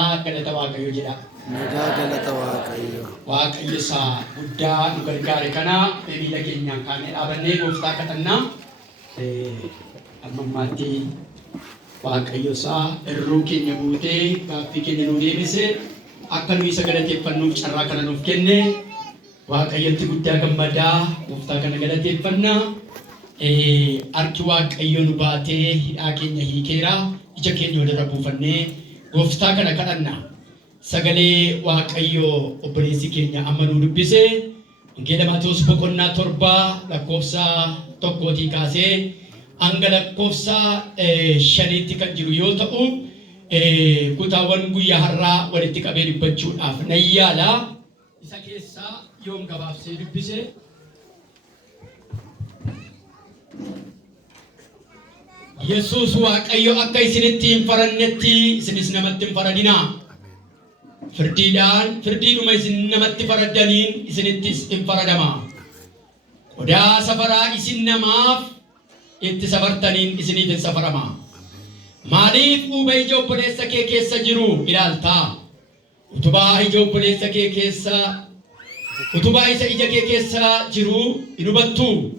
Galata Waaqayyo jedha. Nagaa galata Waaqayyo. Waaqayyo isaa guddaa nu gargaare kana miila keenyaan kaanee dhaabannee gooftaa kadhannaa. Ammammaatti Waaqayyo isaa irruu keenya guutee gaaffii keenya nuu deebise akka nuyi isa galateeffannuuf carraa kana nuuf kenne Waaqayyotti guddaa gammadaa gooftaa kana galateeffannaa. Harki Waaqayyo nu baatee hidhaa keenya hiikeera ija keenya walirra buufannee gooftaa kana kadhanna. Sagalee Waaqayyo obboleessi keenya amma nu dubbise Wangeela Maatewos boqonnaa 7 lakkoofsa 1 kaasee hanga lakkoofsa 5tti kan jiru yoo ta'u kutaawwan guyyaa har'aa walitti qabee dubbachuudhaaf nan yaala. Isa keessaa yoon gabaabsee dubbise Yesus Waaqayyo akka isinitti hin farannetti isinis namatti hin faradinaa. Firdiidhuma isin namatti faraddaniin isinittis hin faradama. Qodaa safaraa isin namaaf itti safartaniin isiniif hin safarama. Maaliif huuba ija obboleessa kee keessa jiru ilaaltaa? Utubaa ija obboleessa kee keessa utubaa isa ija kee keessa jiru hin hubattuu?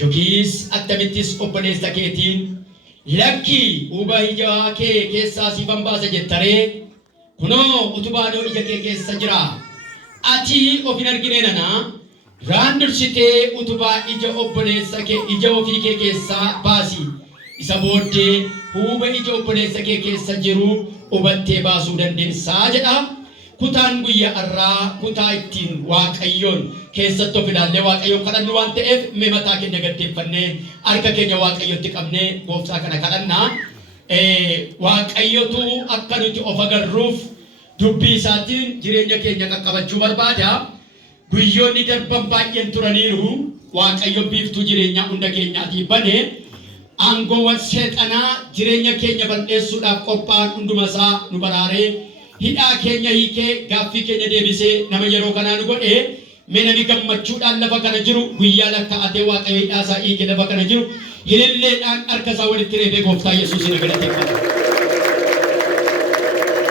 Yookiis akkamittis obboleessa keetiin lakki huuba ija kee keessaa siifan baasa jettaree kunoo utubaan ija kee keessa jira. Ati of hin argine nana duraan dursitee utubaa ija obboleessa kee ija ofii kee keessaa baasi. Isa booddee huuba ija obboleessa kee keessa jiru hubattee baasuu dandeessaa jedha. Kutaan guyyaa har'aa kutaa ittiin Waaqayyoon keessatti of ilaallee Waaqayyoon kadhannu waan ta'eef mee mataa keenya gaddeeffannee harka keenya Waaqayyotti qabnee gooftaa kana kadhannaa. Waaqayyotu akka nuti of agarruuf dubbii isaatiin jireenya keenya qaqqabachuu barbaada. Guyyoonni darban baay'een turaniiru. Waaqayyo biiftuu jireenyaa hunda keenyaatiif bane aangoowwan seexanaa jireenya keenya balleessuudhaaf qophaa'an hunduma isaa nu baraaree hidhaa keenya hiikee gaaffii keenya deebisee nama yeroo kanaa nu godhee mee namni gammachuudhaan lafa kana jiru guyyaa lakkaa'atee Waaqayyo hidhaa isaa hiikee lafa kana jiru hililleedhaan harka isaa walitti reebee gooftaa Yesuusin galateeffata.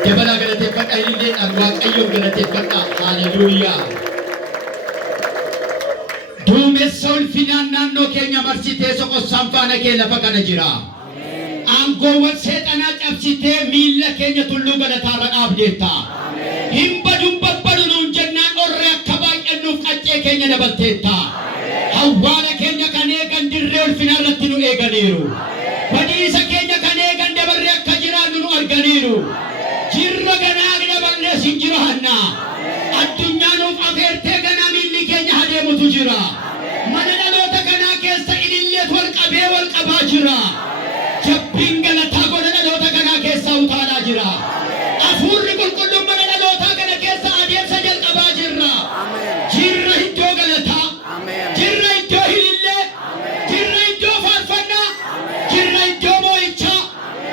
Dabalaa galateeffadha hililleedhaan Waaqayyoon galateeffadha. Haalleluuyaa. Duumessa ulfinaan naannoo keenya marsitee soqossaan faana kee lafa kana jira. Aangoowwan seexanaa cabsitee miilla keenya tulluu galataarra dhaabdeetta. Hin badun babbadu nuun jennaan orre akka baay'annuuf qaccee keenya dabalteetta. Awwaala keenya kan eegan dirree ulfinaa irratti nu eeganiiru. Badiisa keenya kan eegan dabarree akka jiraannu nu arganiiru. Jirra ganaa daballee sin jira hannaa. Addunyaa nuuf afeertee ganaa miilli keenya adeemutu jira. Mana dhaloota kanaa keessa ililleet wal qabee wal qabaa jira. Jabbiin galataa godha dhaloota kanaa keessaa utaalaa jira. Hafuurri qulqulluun mana dhalootaa kana keessa adeemsa jalqabaa jirra. Jirra iddoo galataa. Jirra iddoo hilillee. Jirra iddoo faarfannaa. Jirra iddoo moo'ichaa.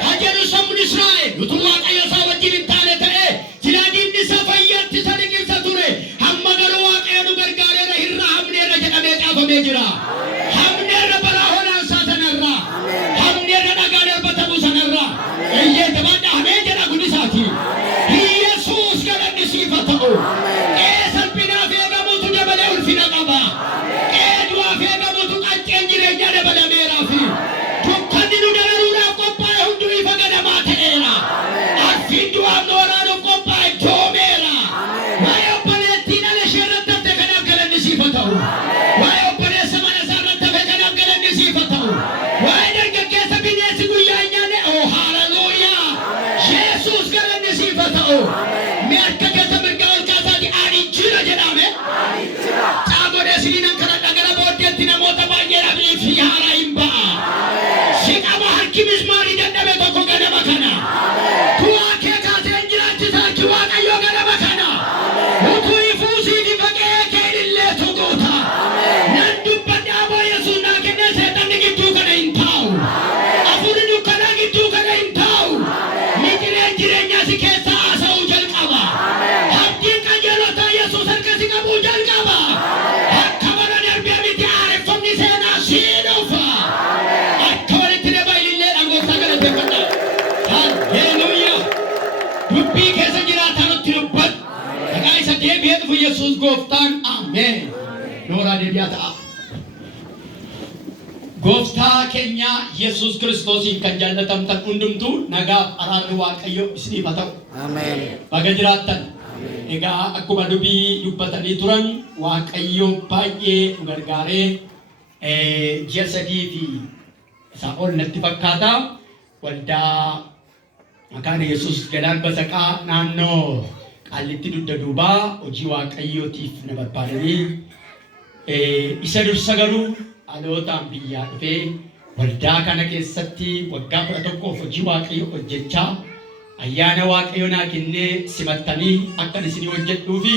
Hajedhu sabni Israa'el utuu Waaqayyo isaa wajjin hin taane ta'e silaa diinni isaa fayyaatti isa liqimsa ture. Hamma garuu Waaqayyo nu gargaareera hirra hamneerra jedhamee caafamee jira. Hamneerra balaa honaan isaa sanarraa. Hamneerra dhagaa darbatamu sanarraa. Eeyyee tabaadha hamee jedha guddisaati. Yesuus galanni siif haa ta'u. Salphinaaf eegamuutu dabalee ulfina qaba. Du'aaf eegamuutu qacceen jireenyaa dabalameeraafi. Dukkanni nu dararuudhaaf qophaa'e hunduu ifa ganamaa ta'eera. Arfiin du'aaf nu waraanuuf qophaa'e doomeera. Waa'ee obboleettiin ala ishee irratti hafte kanaaf galanni siif haa ta'u. Waa'ee obboleessa mana isaa irratti hafe kanaaf galanni siif haa ta'u. Waa'ee dargaggeessa bineensi guyyaa hin nyaanne haalleluuyaa. Yesuus galanni siif haa ta'u. Mee harka keessa mirgaa ol kaasaati ani jira jedhame. Caagodhee siniinan kadhadha gara booddeetti namoota baay'eedhaaf fi haaraa hin ba'a. Si qaba harki mismaarii dadhabe tokko ganama kana. Du'aa kee kaasee jiraachisa harki Waaqayyoo ganama kana. Utuu ifuu siif fagee kee illee tuquuta. Nan dubbadha aboo Yesuus naa kennee seexanni gidduu kana hin taa'u. Hafuurri dukkanaa gidduu kana hin taa'u. Ni jireenyaa si keessaa haasa'uu jalqaba. dubbii keessa jiraataa nutti dubbatu. Maqaa isa deebi'ee dhufu Yesuus gooftaan ameen. Nooraa deebi'aa ta'a. Gooftaa keenya Yesuus Kiristoosiin kan jaallatamtan hundumtuu nagaaf araarri Waaqayyo isiniif haa ta'u. Ameen. Baga jiraattan. Egaa akkuma dubbii dubbatanii turan Waaqayyo baay'ee nu gargaaree ji'a 3 fi isaa ol natti fakkaata waldaa maqaan Yesuus Galaan Basaqaa naannoo Qaallitti Dugda Duubaa hojii Waaqayyootiif na barbaadanii isa dursa garuu alootaan biyyaa dhufee waldaa kana keessatti waggaa 11 hojii Waaqayyoo hojjechaa ayyaana Waaqayyoo naa kennee simattanii akkan isinii hojjedhuu fi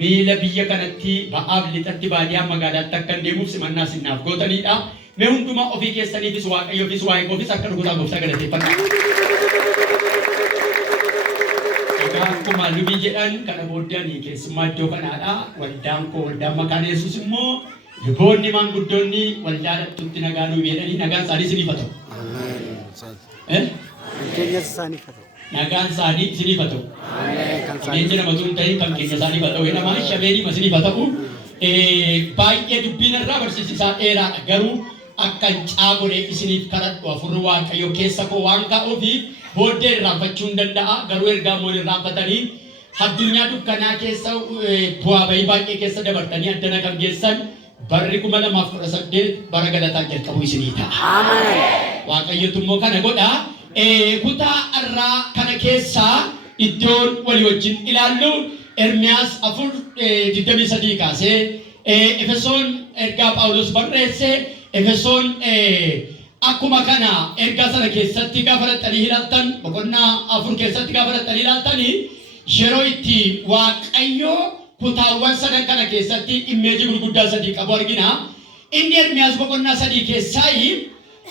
miila biyya kanatti ba'aaf lixatti baadiyyaa magaalaatti akkan deemuuf simannaa sinnaaf gootanidha. Mee hundumaa ofii keessaniifis Waaqayyoofis waa'ee koofis akka dhugutaa gooftaa galateeffadhaa. Egaa akkuma lubii jedhan kana booddanii keessummaa iddoo kanaadha. Waldaan koo waldaan maqaan Yesuus immoo luboonni maanguddoonni waldaa dhattutti nagaa nuu jedhanii nagaan isaanii isiniif haa ta'u. Nagaan isaanii isiniif haa ta'u. Eenyu namatu hin ta'in kan keenya isaaniif haa ta'u. Namaan shabeenii isiniif haa ta'u. Baay'ee dubbiin irraa barsiisisaa dheeraadha. Garuu akka caagolee isiniif kadhadhu afurri Waaqayyo keessa koo waan ka'uufi booddee irraanfachuu hin danda'a. Garuu ergaa moon irraanfatanii addunyaa dukkanaa keessa bu'aa bahii baay'ee keessa dabartanii addana kan geessan barri 2018 bara galataan jalqabu isinii ta'a. Waaqayyotu immoo kana godha. Kutaa irraa kana keessaa iddoon walii wajjin ilaallu Ermiyaas 4:23 kaasee Efesoon ergaa Phaawulos barreesse Efesoon akkuma kana ergaa sana keessatti gaafa fudhatanii ilaaltan boqonnaa 4 keessatti gaafa fudhatanii ilaaltanii yeroo itti Waaqayyo kutaawwan sadan kana keessatti imeejii gurguddaa 3 qabu argina. Inni Ermiyaas boqonnaa 3 keessaa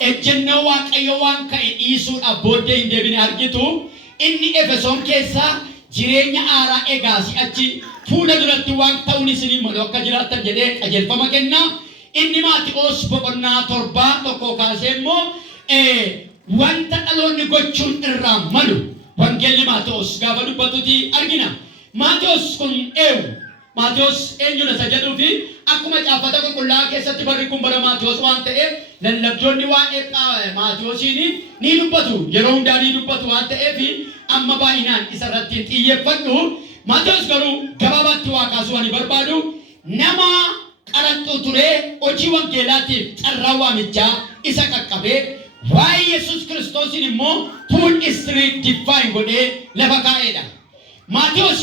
ejjennoo Waaqayyo waan ka'e dhiisuudhaaf booddee hin deebine argitu. Inni Efesoon keessaa jireenya haaraa egaa si'achi fuula duratti waan ta'uun isinii malu akka jiraattan jedhee qajeelfama kenna. Inni Maatewos boqonnaa 7 kaasee immoo wanta dhaloonni gochuun irraa malu wangeelli Maatewos gaafa dubbatutti argina. Maatewos kun Maatewos eenyudha isa jedhuu fi akkuma caafata qulqullaa'aa keessatti barri kun bara Maatewos waan ta'eef lallabdoonni waa'ee Maatewosiin ni dubbatu. Yeroo hundaa ni dubbatu waan ta'eef amma baay'inaan isarratti xiyyeeffadhu. Maatewos garuu gabaabaatti waa kaasuu ani barbaadu nama qaraxxuu ture hojii wangeelaatiif carraa waamichaa isa qaqqabee waa'ee Yesuus Kiristoosiin immoo fuul istiriit diffaayin godhee lafa kaa'edha. Maatewos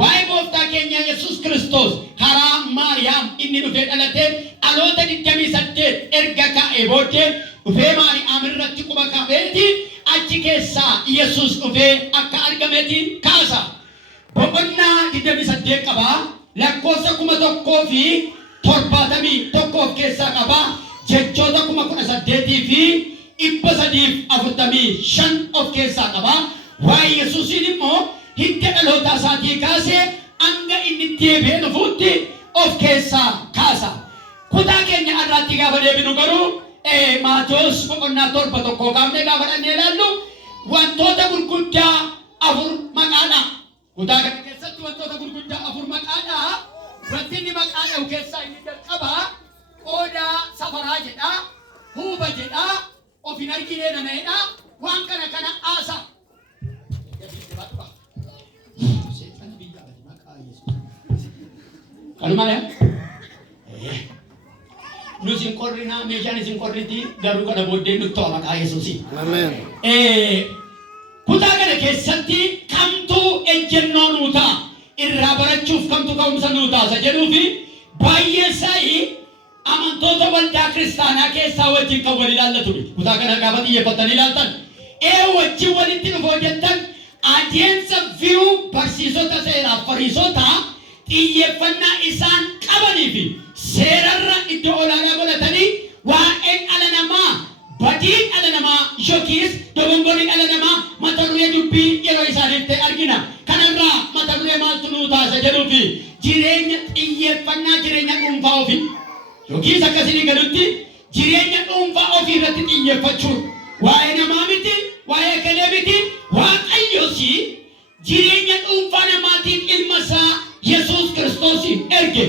waa'ee gooftaa keenya Yesuus Kiristoos karaa Maariyaam inni dhufee dhalate dhaloota 28 erga kaa'ee booddee dhufee Maariyaam irratti quba qabeeti achi keessaa Yesuus dhufee akka argameeti kaasa. Boqonnaa 28 qaba. Lakkoofsa 1,071 of keessaa qaba. Jechoota 18,345 of keessaa qaba. Waa'ee Yesuusiin immoo hidda dhaloota isaatii kaasee hanga inni deebi'ee dhufuutti of keessaa kaasa. Kutaa keenya irratti gaafa deebinu garuu Maatewos boqonnaa 7 kaafnee gaafa dhannee ilaallu wantoota gurguddaa 4 maqaadha. Kutaa kana keessatti wantoota gurguddaa 4 maqaadha. Wanti inni maqaa dhahu keessaa inni jalqaba qoodaa safaraa jedha, huuba jedha, of hin arginee nana'edha. Waan kana aasa. Kanuma nus hin qorrinaa meeshaan isin qorriti garuu kana booddee nutti to'a maqaa Yesuusii. Ameen. Kutaa kana keessatti kamtu ejjennoo nuu ta'a irraa barachuuf kamtu ka'umsa nuu taasa jedhuufi baay'ee sa'i amantoota waldaa kiristaanaa keessaa wajjin kan wal ilaallatu. Kutaa kana gaafa xiyyeeffatanii ilaaltan wajjin walitti dhufoo jettan adeemsa fi'uu barsiisota seeraaf fariisota xiyyeeffannaa isaan qabanii fi seerarra iddoo olaanaa godhatanii waa'een dhala namaa badiin dhala namaa yookiis dogongorri dhala namaa mata duree dubbii yeroo isaaniif ta'e argina. Kanarraa mata duree maaltu nuu taasa jedhuufi jireenya xiyyeeffannaa jireenya dhuunfaa ofii yookiis akkasii galutti jireenya dhuunfaa ofii irratti xiyyeeffachuun waa'ee namaa miti waa'ee kelee miti Waaqayyoos jireenya dhuunfaa namaatiif ilma isaa Yesuus Kiristoosiin erge.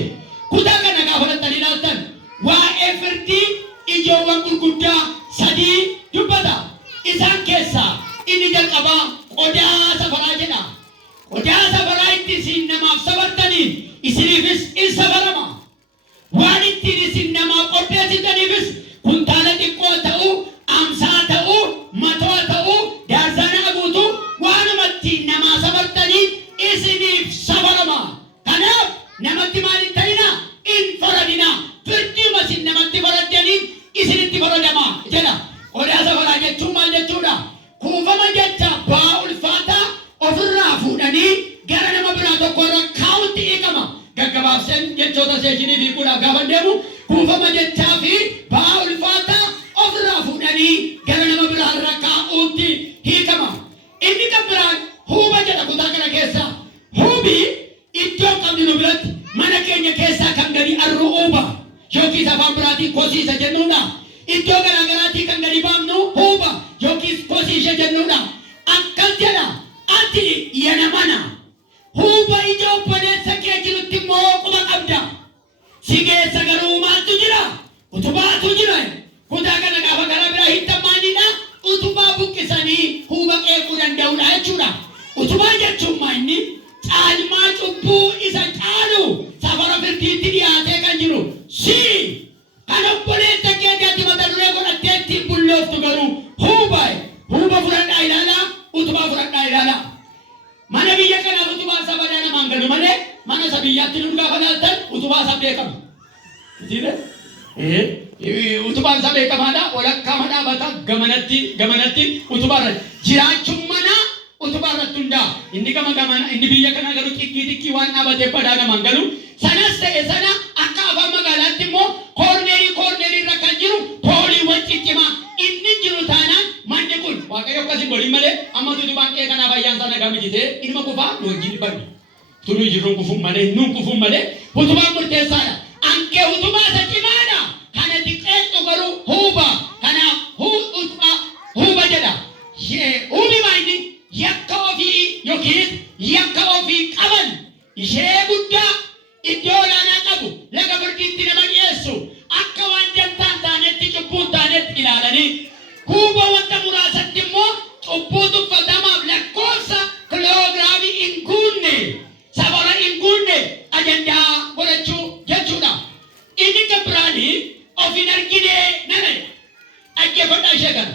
Kutaa kana gaafa fudhatanii ilaaltan waa'ee firdii ijoowwan gurguddaa sadii dubbata. Isaan keessaa inni jalqabaa qodaa safaraa jedha. Qodaa safaraa itti isin namaaf safartaniin isiniifis in safarama. Waan ittiin isin namaaf qopheessitaniifis kuntaala xiqqoo ta'uu, amsaa ta'uu, matoo ta'uu, daarzanaa guutuu waanuma ittiin namaa safartaniin isiniif safarama. Kanaaf namatti maal hin ta'inaa? In faradina. Firdiima isin namatti faraddaniin isinitti faradama jedha. Qodaa safaraa jechuun maal jechuudha? Kuufama jecha ba'aa ulfaataa ofirraa fuudhanii gara nama biraa tokko irra kaa'utti hiikama. Gaggabaabseen jechoota seeshinii fiiguudhaaf gaafa deemu kuufama jechaa fi ba'aa ulfaataa ofirraa fuudhanii gara nama biraa irra kaa'utti hiikama. Inni kan biraan huuba jedha kutaa kana keessa. Huubi iddoo qabnu nu biratti mana keenya keessaa kan gadi arruuba yookiis afaan biraatiin kosiisa jennuudha. Iddoo garaagaraatii kan gadi baafnu huuba yookiis kosiisa jennuudha. Akkas jedha ati yana mana huuba ija obboleessa kee jirutti immoo quba qabda. Si keessa garuu maaltu jira? Utubaatu jira. Kutaa kana gaafa gara biraa hin tammaanidha. Utubaa buqqisanii huuba qeequu danda'uudha jechuudha. Utubaa jechuun inni caalmaa cubbuu isa caalu safara firdiitti dhiyaatee kan jiru. Si kan obboleessa keetiatti mata duree godhattee ittiin bullooftu garuu huuba. Huuba fudhadhaa ilaalaa, utubaa fudhadhaa ilaalaa. Mana biyya kanaaf utubaa saba dhaa namaan galu malee mana isa biyyaatti nu gaafa laaltan utubaa isaa beekama. Utubaan isaa beekamaadha. Walakkaa madhaabata gamanatti utubaa irratti jiraachuun mana utubaa irratti hundaa. Inni inni biyya kana garuu xiqqii waan dhaabatee badaa namaan galu. Sanas ta'e sana akka afaan magaalaatti immoo koorneerii irra kan jiru pooliiwwan ciccimaa inni jiru taanaan manni kun waaqayyo akkasii godhin malee amma utubaan qe'ee kanaaf ayyaan sana gamititee ilma kufaa nu wajjin banne. Tunuu jiruun kufuun malee nuun kufuun malee utubaan murteessaadha. Ankee utubaa isa cimaadha. Kana xiqqeessu garuu huuba. Kanaaf huuba jedha. Huubi maayini yakka ofii yookiin yakka ofii qaban ishee guddaa iddoo olaanaa qabu laga firdiitti nama dhiyeessu akka waan jantaan taanetti cubbuun taanetti ilaalanii huuba wanta muraasatti immoo cubbuu tuffatamaaf lakkoofsa kiloogiraamii hin guunne safara hin guunne ajandaa godhachuu jechuudha. Inni kan biraanii of hin argine nanayidha. Dhaggeeffadhaa ishee kana.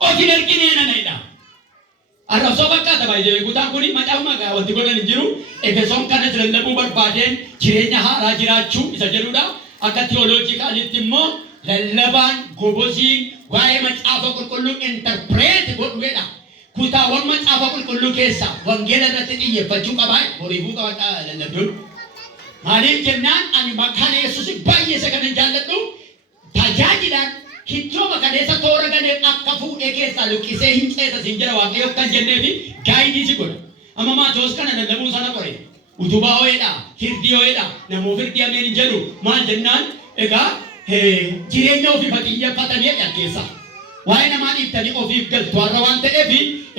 Of hin argine nanayidha. Arrabsoo fakkaata baay'ee kutaan kun macaafuma wanti godhan hin jiru. Efesoon kanas lallabuu barbaadeen jireenya haaraa jiraachuu isa jedhudha. Akka tiyooloojikaalitti immoo lallabaan gobosiin waa'ee macaafa qulqulluu interpreet godhuudha. Kutaawwan macaafa qulqulluu keessa wangeela irratti xiyyeeffachuu qabaa. Horiifuu qabadhaa lallabduun. Maaliif jennaan ani maqaan Yesuus baay'ee isa kanan jaalladhu tajaajilaan kichooma kaneessa toora galee akka fuudhee keessaa luqqisee hin ceesa sin jedha waaqayyo kan jenneefi gaayidii si godha. Amma Maatewos kana lallabuu sana qore. Utubaa ho'eedha, firdii ho'eedha, namuu firdii ameen hin jedhu maal jennaan egaa jireenya ofiif xiyyeeffatanii keessa. Waa'ee namaa dhiiftanii ofiif galtu har'a waan ta'eef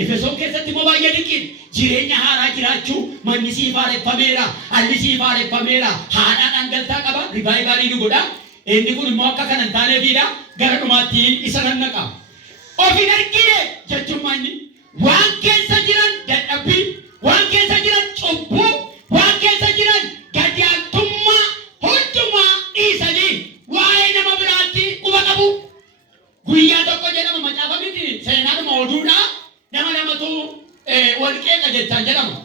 Efesoon keessatti immoo baay'ee dinqiin jireenya haaraa jiraachuu manni siif haareffameera, alli siif haareffameera, haadhaadhaan galtaa qaba, rivaayivarii nu godha. Inni kun immoo akka kana hin taaneefidha gara dhumaatti isa nannaqa. Of hin argine jechuun inni waan keessa jiran dadhabbii, waan keessa jiran cubbuu, waan keessa jiran gadaantummaa hundumaa dhiisanii waa'ee nama biraatti quba qabu. Guyyaa tokko jedhama macaafa miti seenaadhuma oduudha. Nama lamatu wal qeeqa jechaan jedhama.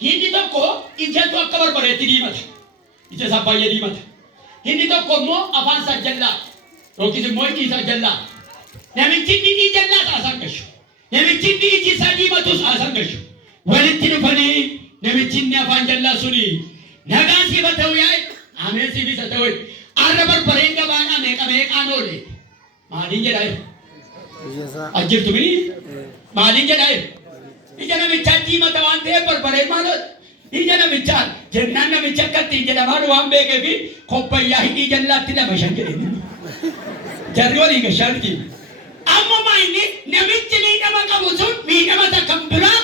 Inni tokko ijatu akka barbareetti diimata. Ija isaa baay'ee diimata. Inni tokko immoo afaan isaa jallaa yookiis immoo iji isaa jallaa. Namichi inni jallaa taasisaan gashu. Namichi inni iji isaa diimatus taasisaan gashu. Walitti dhufanii namichi inni afaan jallaa suni nagaan siif haa ta'u yaa'e ameen siifis haa ta'u arra barbareen gabaadhaa meeqaan oole. Maaliin jedhaa ajjirtu mini maaliin jedhaa ija namichaa diimata waan ta'eef barbareen maaloodha. Ija namichaa jennaan namicha akkatti jedhamaan waan beekeefi kopbayyaa hidhii jallaatti lama shan jedhanii jarri walii gashaanti Amma maayini namichi miidhama qabu sun miidhama takkan biraa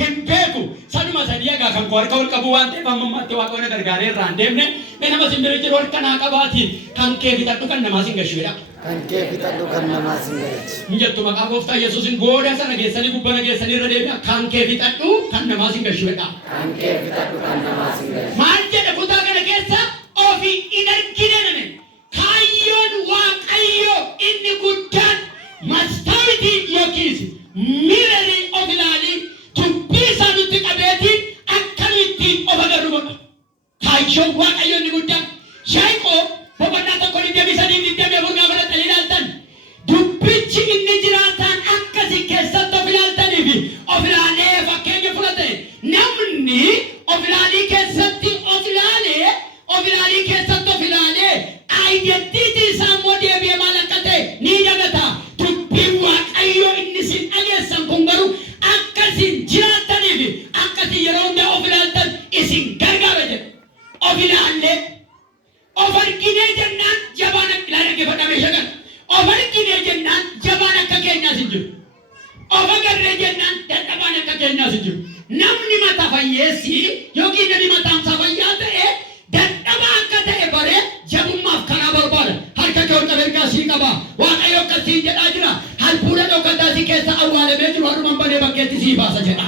hin beeku. Sanuma sadii egaa kan koo harka ol qabu waan ta'eef ammammaatti Waaqayyoon gargaaree irraa hin deemne nama simbirri jiru harka naa qabaatiin kan kee fixadhu kan namaa sin gashuudha. Kan kee fixadhu kan namaa sin galchu. Injattu maqaa gooftaa Yesuusin gooda sana geessanii gubbana geessanii irra deebi'a kan kee fixadhu kan namaa sin gashuudha. Kan kee fixadhu kan namaa sin galchu. Maal jedha kutaa kana keessa ofii hin argine name kaayyoon Waaqayyoo inni guddaan mastaawitii yookiis miirarii of ilaalii dubbii isaa nutti qabeetiin akkamitti of agarru godha. Kaayyoon Waaqayyoo inni guddaan Yaaqoob boqonnaa tokko 23-24 gaafa dhaqanii ilaaltan dubbichi inni jiraataan akkasii keessatti of ilaaltaniif of ilaalee fakkeenya fudhate namni of ilaalii keessatti of ilaalee identiitii isaa immoo deebi'ee maal akka ta'e ni dagata. Dubbiin Waaqayyoo inni sin dhageessan kun garuu akkasiin jiraataniif akkasiin yeroo hundaa of ilaaltan isin gargaara jedha. Of ilaallee of arginee jennaan jabaan ilaalee dhaggeeffadhamee shagan. Of arginee jennaan jabaan akka keenyaas hin jiru. Of agarree jennaan dadhabaan akka keenyaas hin jiru. Namni mataa fayyeessi yookiin namni mataansaa fayyaa ta'e dadhabaa akka ta'e baree jabummaaf kanaa barbaada. Harka kee ol qabee ergaa sii qaba. Waaqayyo akkasiin jedhaa jira. Halbuudha dhokkataa si keessa awwaalamee jiru har'uman banee bakkeetti sii baasa jedha.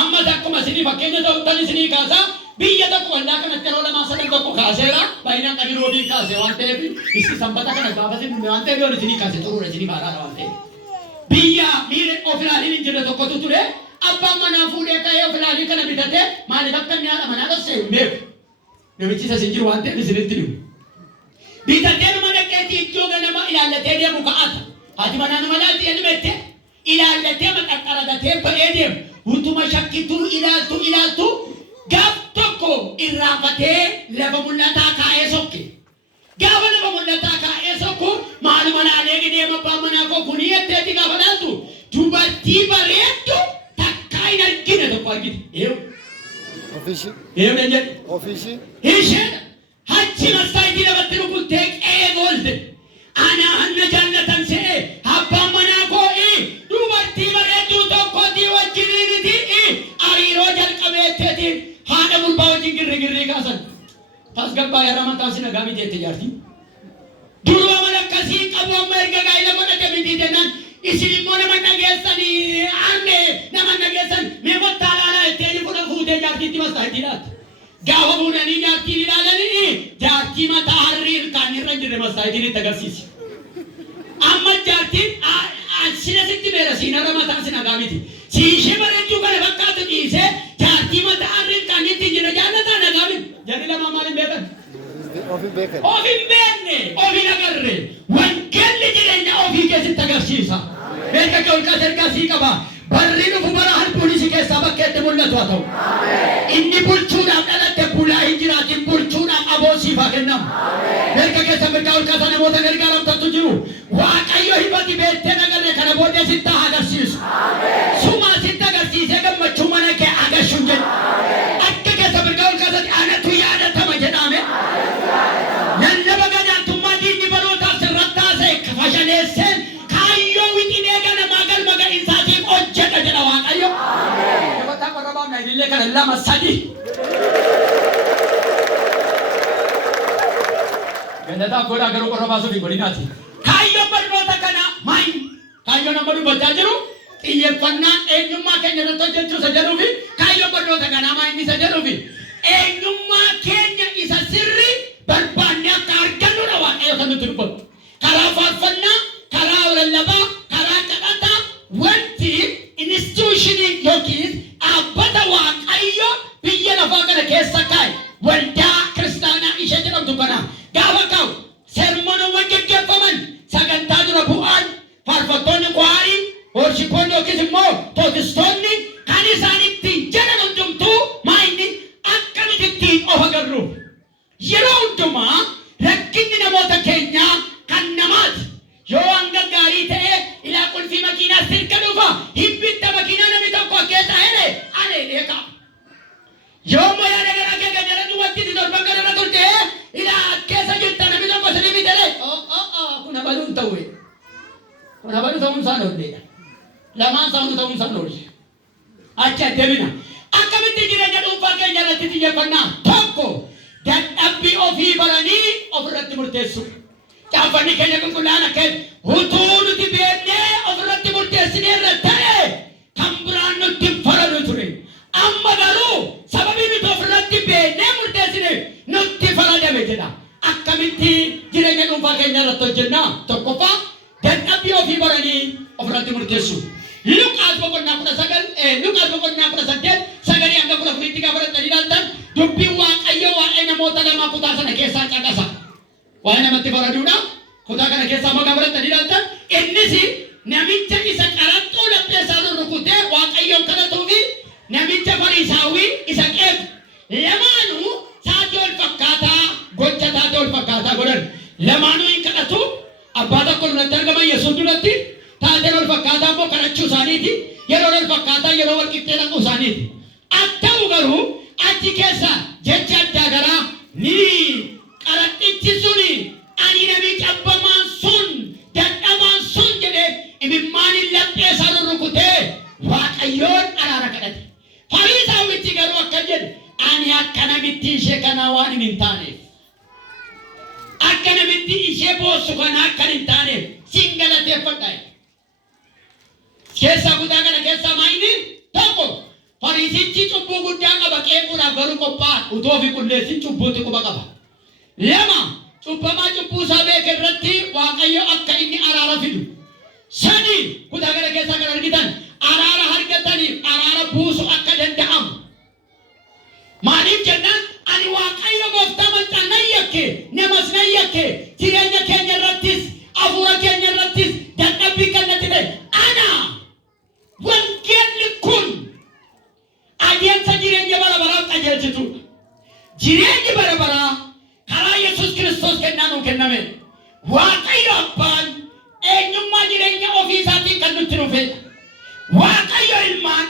Ammas akkuma isinii fakkeenya ta'uttan isinii kaasa biyya tokko waldaa kanatti yeroo lamaa sadan tokko kaaseera baay'inaan qabii roobii kaase waan ta'eef isi sanbata kana gaafa isin waan ta'eef yoo isinii kaase xuruura isinii baaraadha waan ta'eef. Biyya miira of ilaaliin hin jirre tokkotu ture. Abbaan manaa fuudhee ka'ee of ilaalii kana bitate maaliif akka inni haadha manaa dhoksee hin beeku. Namichi isa sin jiru waan ta'eef isinitti dhibu. Bitatee nama dhaqeetii iddoo ganama ilaallatee deemu ka'ata. Haati manaa nama laatti elmette ilaallatee maqaqqaragatee ba'ee deemu. Utuma shakkituu ilaaltu gaaf tokko irraanfatee lafa mul'ataa kaa'ee sokke. Gaafa lafa mul'ataa kaa'ee sokku maaluma laalee gideema abbaan manaa koo kunii etteetti gaafa laaltu dubartii bareeddu takkaa hin argine tokko argite. Ofiishi. Eewwan jedhu. Ofiishi. Isheen hachi mastaayitii lafatti rukuttee qe'ee goolte. Ana hanna jaallatan se'e abbaan manaa koo dubartii bareedduu tokkotii wajjiniiniti hariiroo jalqabeetteetiin haadha gurbaa wajjin girrigirrii kaasan. Tasgabbaa yarraa mataa si nagaa miti jette jaartii. Durba mana akkasii qabu amma erga gaa'ila godhate miti jennaan isin immoo nama dhageessanii aanne nama dhageessan mee kottaa laalaa ittiin fuudhee jaartiitti mastaayitii laatti. Gaafa fuudhanii jaartiin ilaalanii jaartii mataa harrii ilkaan irra hin jirre mastaayitiin itti agarsiisi. Amma jaartiin sina sitti beera siinarra mataan si nagaa miti. Siishee bareedduu kana fakkaatu dhiisee jaartii mataa harrii ilkaan itti hin jirre jaallataa nagaa miti. Jarri lama maal hin beekan? Ofin beekan. Ofin beekne, ofin agarre. Wangeelli jireenya ofii keessatti agarsiisa. Beeka kee ol kaasee ergaa sii qaba. Barri dhufu bara halbuun si keessaa bakkeetti mul'atu haa ta'u. Inni bulchuudhaaf dhalatte bulaa hin jiraatin bulchuudhaaf aboo siif haa kennamu. Beeka keessa mirgaa ol kaasaa namoota gargaaramtantu jiru. Waaqayyo himati beektee nagarree kana booddee sitti haa agarsiisu. Sumaa sitti agarsiisee gammachuu mana kee agarsiisuun jedhu. Akka keessa mirgaa ol kaasaatti anatu yaadatama jedhame. Lallaba gadaantummaa diinni barootaaf sirratti haasa'e fashaleesseen kaayyoo wixinee ganamaa galma ga'iinsaatiif hojjedha jedha Waaqayyo. Namoota qorrabaa naayillee kana lama sadi. Galataa godhaa garuu qorrabaa suufi godhinaati. Kaayyoon barnoota kana maali? Kaayyoon amma dubbachaa jiru xiyyeeffannaa eenyummaa keenya irratti hojjechuu isa jedhuufi kaayyoon barnoota kanaa maali isa jedhuufi eenyummaa keenya isa sirrii barbaannee akka argannudha Waaqayyo kan nutti dubbatu. Karaa faarfannaa, karaa lallabaa, karaa kadhataa wanti instituushinii yookiin dhaabbata Waaqayyo biyya lafaa kana keessa kaa'e waldaa kiristaanaa ishee jedhamtu kana gaafa kaa'u sermonowwan gaggeeffaman sagantaa dura bu'aan faarfattoonni kwaarii horshipoonni yookiis immoo protestaantoonni kan isaan ittiin jedhan hundumtuu maayini akkamitti ittiin of agarru Rabbanu ta'uun isaa lolleedha. Lamaan isaanii ta'uun isaa lolle. Achi adeemina. Akkamitti jireenya dhuunfaa keenya irratti xiyyeeffannaa? Tokko dadhabbii ofii baranii ofirratti murteessu. Caaffanni keenya qulqullaan akka utuu nuti beeknee ofirratti murteessinee irra ta'e kan biraan nutti faradu ture. Amma garuu sababii nuti ofirratti beeknee murteessine nutti faradame jedha. Akkamitti jireenya dhuunfaa keenya irratti hojjenna? Tokkoffaa dadhabbii ofii baranii ofirratti murteessu. Luqaas boqonnaa 8 sagalee hanga 14tti gaafa fudhatanii ilaaltan dubbiin Waaqayyo waa'ee namoota lamaa kutaa sana keessaa caqasa. Waa'ee namatti faraduudha. Kutaa kana keessaa amma gaafa fudhatanii ilaaltan innis namicha isa qaraxxuu laphee isaa rukutee Waaqayyoon kadhatuu fi namicha Fariisaawii isa qeequ lamaanuu saatii ol fakkaataa gocha taatee ol fakkaataa godhan. Lamaanuu hin kadhatu. Abbaa tokko duratti argaman Yesuus duratti taatee ol fakkaataa immoo kadhachuu isaaniiti. Yeroo ol fakkaataa yeroo wal qixxee dhaquu isaaniiti. Atta'u garuu achi keessa jecha addaa garaa ni qaraxichi suni ani namicha abbamaan sun dadhabaan sun jedhee imimmaaniin laphee isaa rukutee Waaqayyoon araara kadhate. Fariisaawichi garuu akka jedhe ani akka namitti ishee kanaa waan hin taaneef akka namitti ishee boossu kanaa akka hin taaneef sin galateeffadha. Keessaa kutaa kana keessaa maayini tokko Fariisichi cubbuu guddaa qaba qeequudhaaf garuu qophaa'aa utuu ofii qulleessin cubbuutti quba qaba. Lama cubbamaa cubbuu isaa beeke irratti Waaqayyo akka inni araara fidu. Sadi kutaa kana keessaa kan argitan araara argataniif araara buusu akka danda'amu. Maaliif jennaan ani Waaqayyo gooftaa mancaan nan yakke namas nan yakke jireenya keenya irrattis hafuura keenya irrattis dadhabbii kan natti ta'e ana wangeelli kun adeemsa jireenya bara baraaf qajeelchituudha. Jireenyi bara baraa karaa Yesuus Kiristoos kennaa nuu kenname. Waaqayyo abbaan eenyummaa jireenya ofii isaatiin kan nutti dhufedha. Waaqayyo ilmaan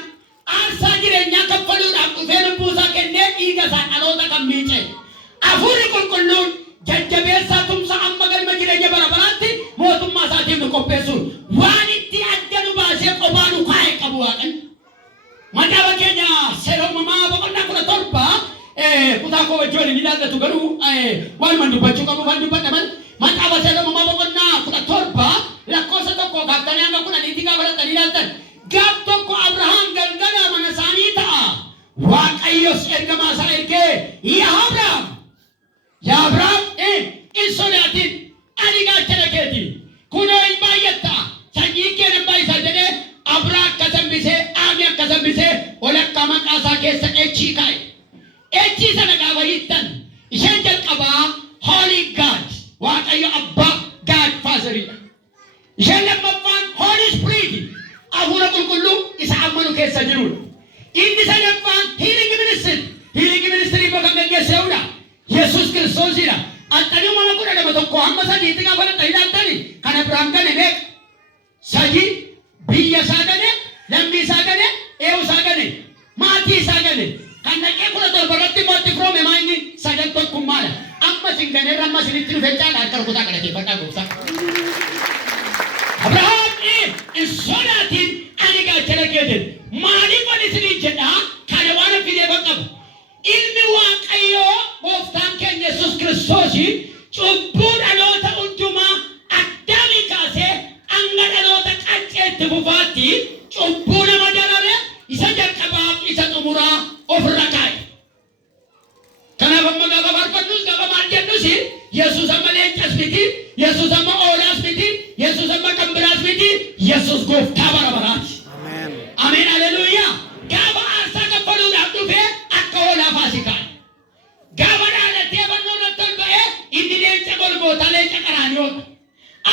aarsaa jireenyaa kaffaluudhaaf dhufee lubbuu isaa kennee dhiiga isaa dhaloota kan miice. Hafuurri qulqulluun jajjabeessaa tumsa amma galma jireenya bara baraatti mootummaa isaatiif nu qopheessuun waan itti adda nu baasee qophaa nu kaa'e qabu Waaqayyo. Macaafa keenya seera uumamaa boqonnaa 17 kutaa koo wajjin hin ilaallatu garuu waan man dubbachuu qabu waan dubbataman macaafa seera uumamaa boqonnaa 17 lakkoofsa tokko kaaftanii hanga 10tti gaafa fudhatanii ilaaltan gaaf tokko Abrahaam galgala mana isaanii ta'a. Waaqayyos ergamaa isaa ergee yaa Abrahaam hin sodaatin ani gaachana keeti kunoo hin baay'atta sanyii kee nan baay'isa jedhee Abrahaam akka sambisee Aami akka sambisee walakkaa maqaa isaa keessa echii kaa'e. Echii sana gaafa hiittan isheen jalqabaa Holy God Waaqayyo abbaa God Faazeriidha. Isheen lammaffaan Holy Spirit hafuura qulqulluu isa ammanu keessa jirudha. Inni sadaffaan Healing Ministry bakka gaggeessuudha. Yesuus Kiristoosidha. Axxanii uumama 12 hamma 3tti gaafa fudhatanii ilaaltani kan Abrahaam gane beeka. Sadi biyya isaa gane, lammii isaa gane, eewu isaa gane, maatii isaa gane. Kan dhaqee 17 irratti mootii firoome maayini sadan tokkummaadha. Amma sin ganeerra amma sinitti dhufe caala akka rukutaa galateeffadhaa gooftaa. Abrahaam hin sodaatin ani gaachana keetin maaliif ani isinii jedhaa kana waan fidee qabu. Ilmi Waaqayyoo gooftaan keenya Yesuus Kiristoos cubbuu dhaloota hundumaa Addaamii kaasee hanga dhaloota qacceetti fufaatti cubbuu nama darare isa jalqabaaf isa xumuraa ofirra kaa'e. Kanaaf amma gaafa faarfannus gaafa maal jennus Yesuus amma leencas miti, Yesuus amma oolaas miti, Yesuus amma kan biraas miti, Yesuus gooftaa bara baraati. Ameen haleluuyaa. Gaafa aarsaa kaffaluudhaaf dhufee akka hoolaa Faasikaa. Gaafa dhaalatee fannoo irratti ol ba'ee inni leenca Golgootaa leenca Qaraaniyoodha.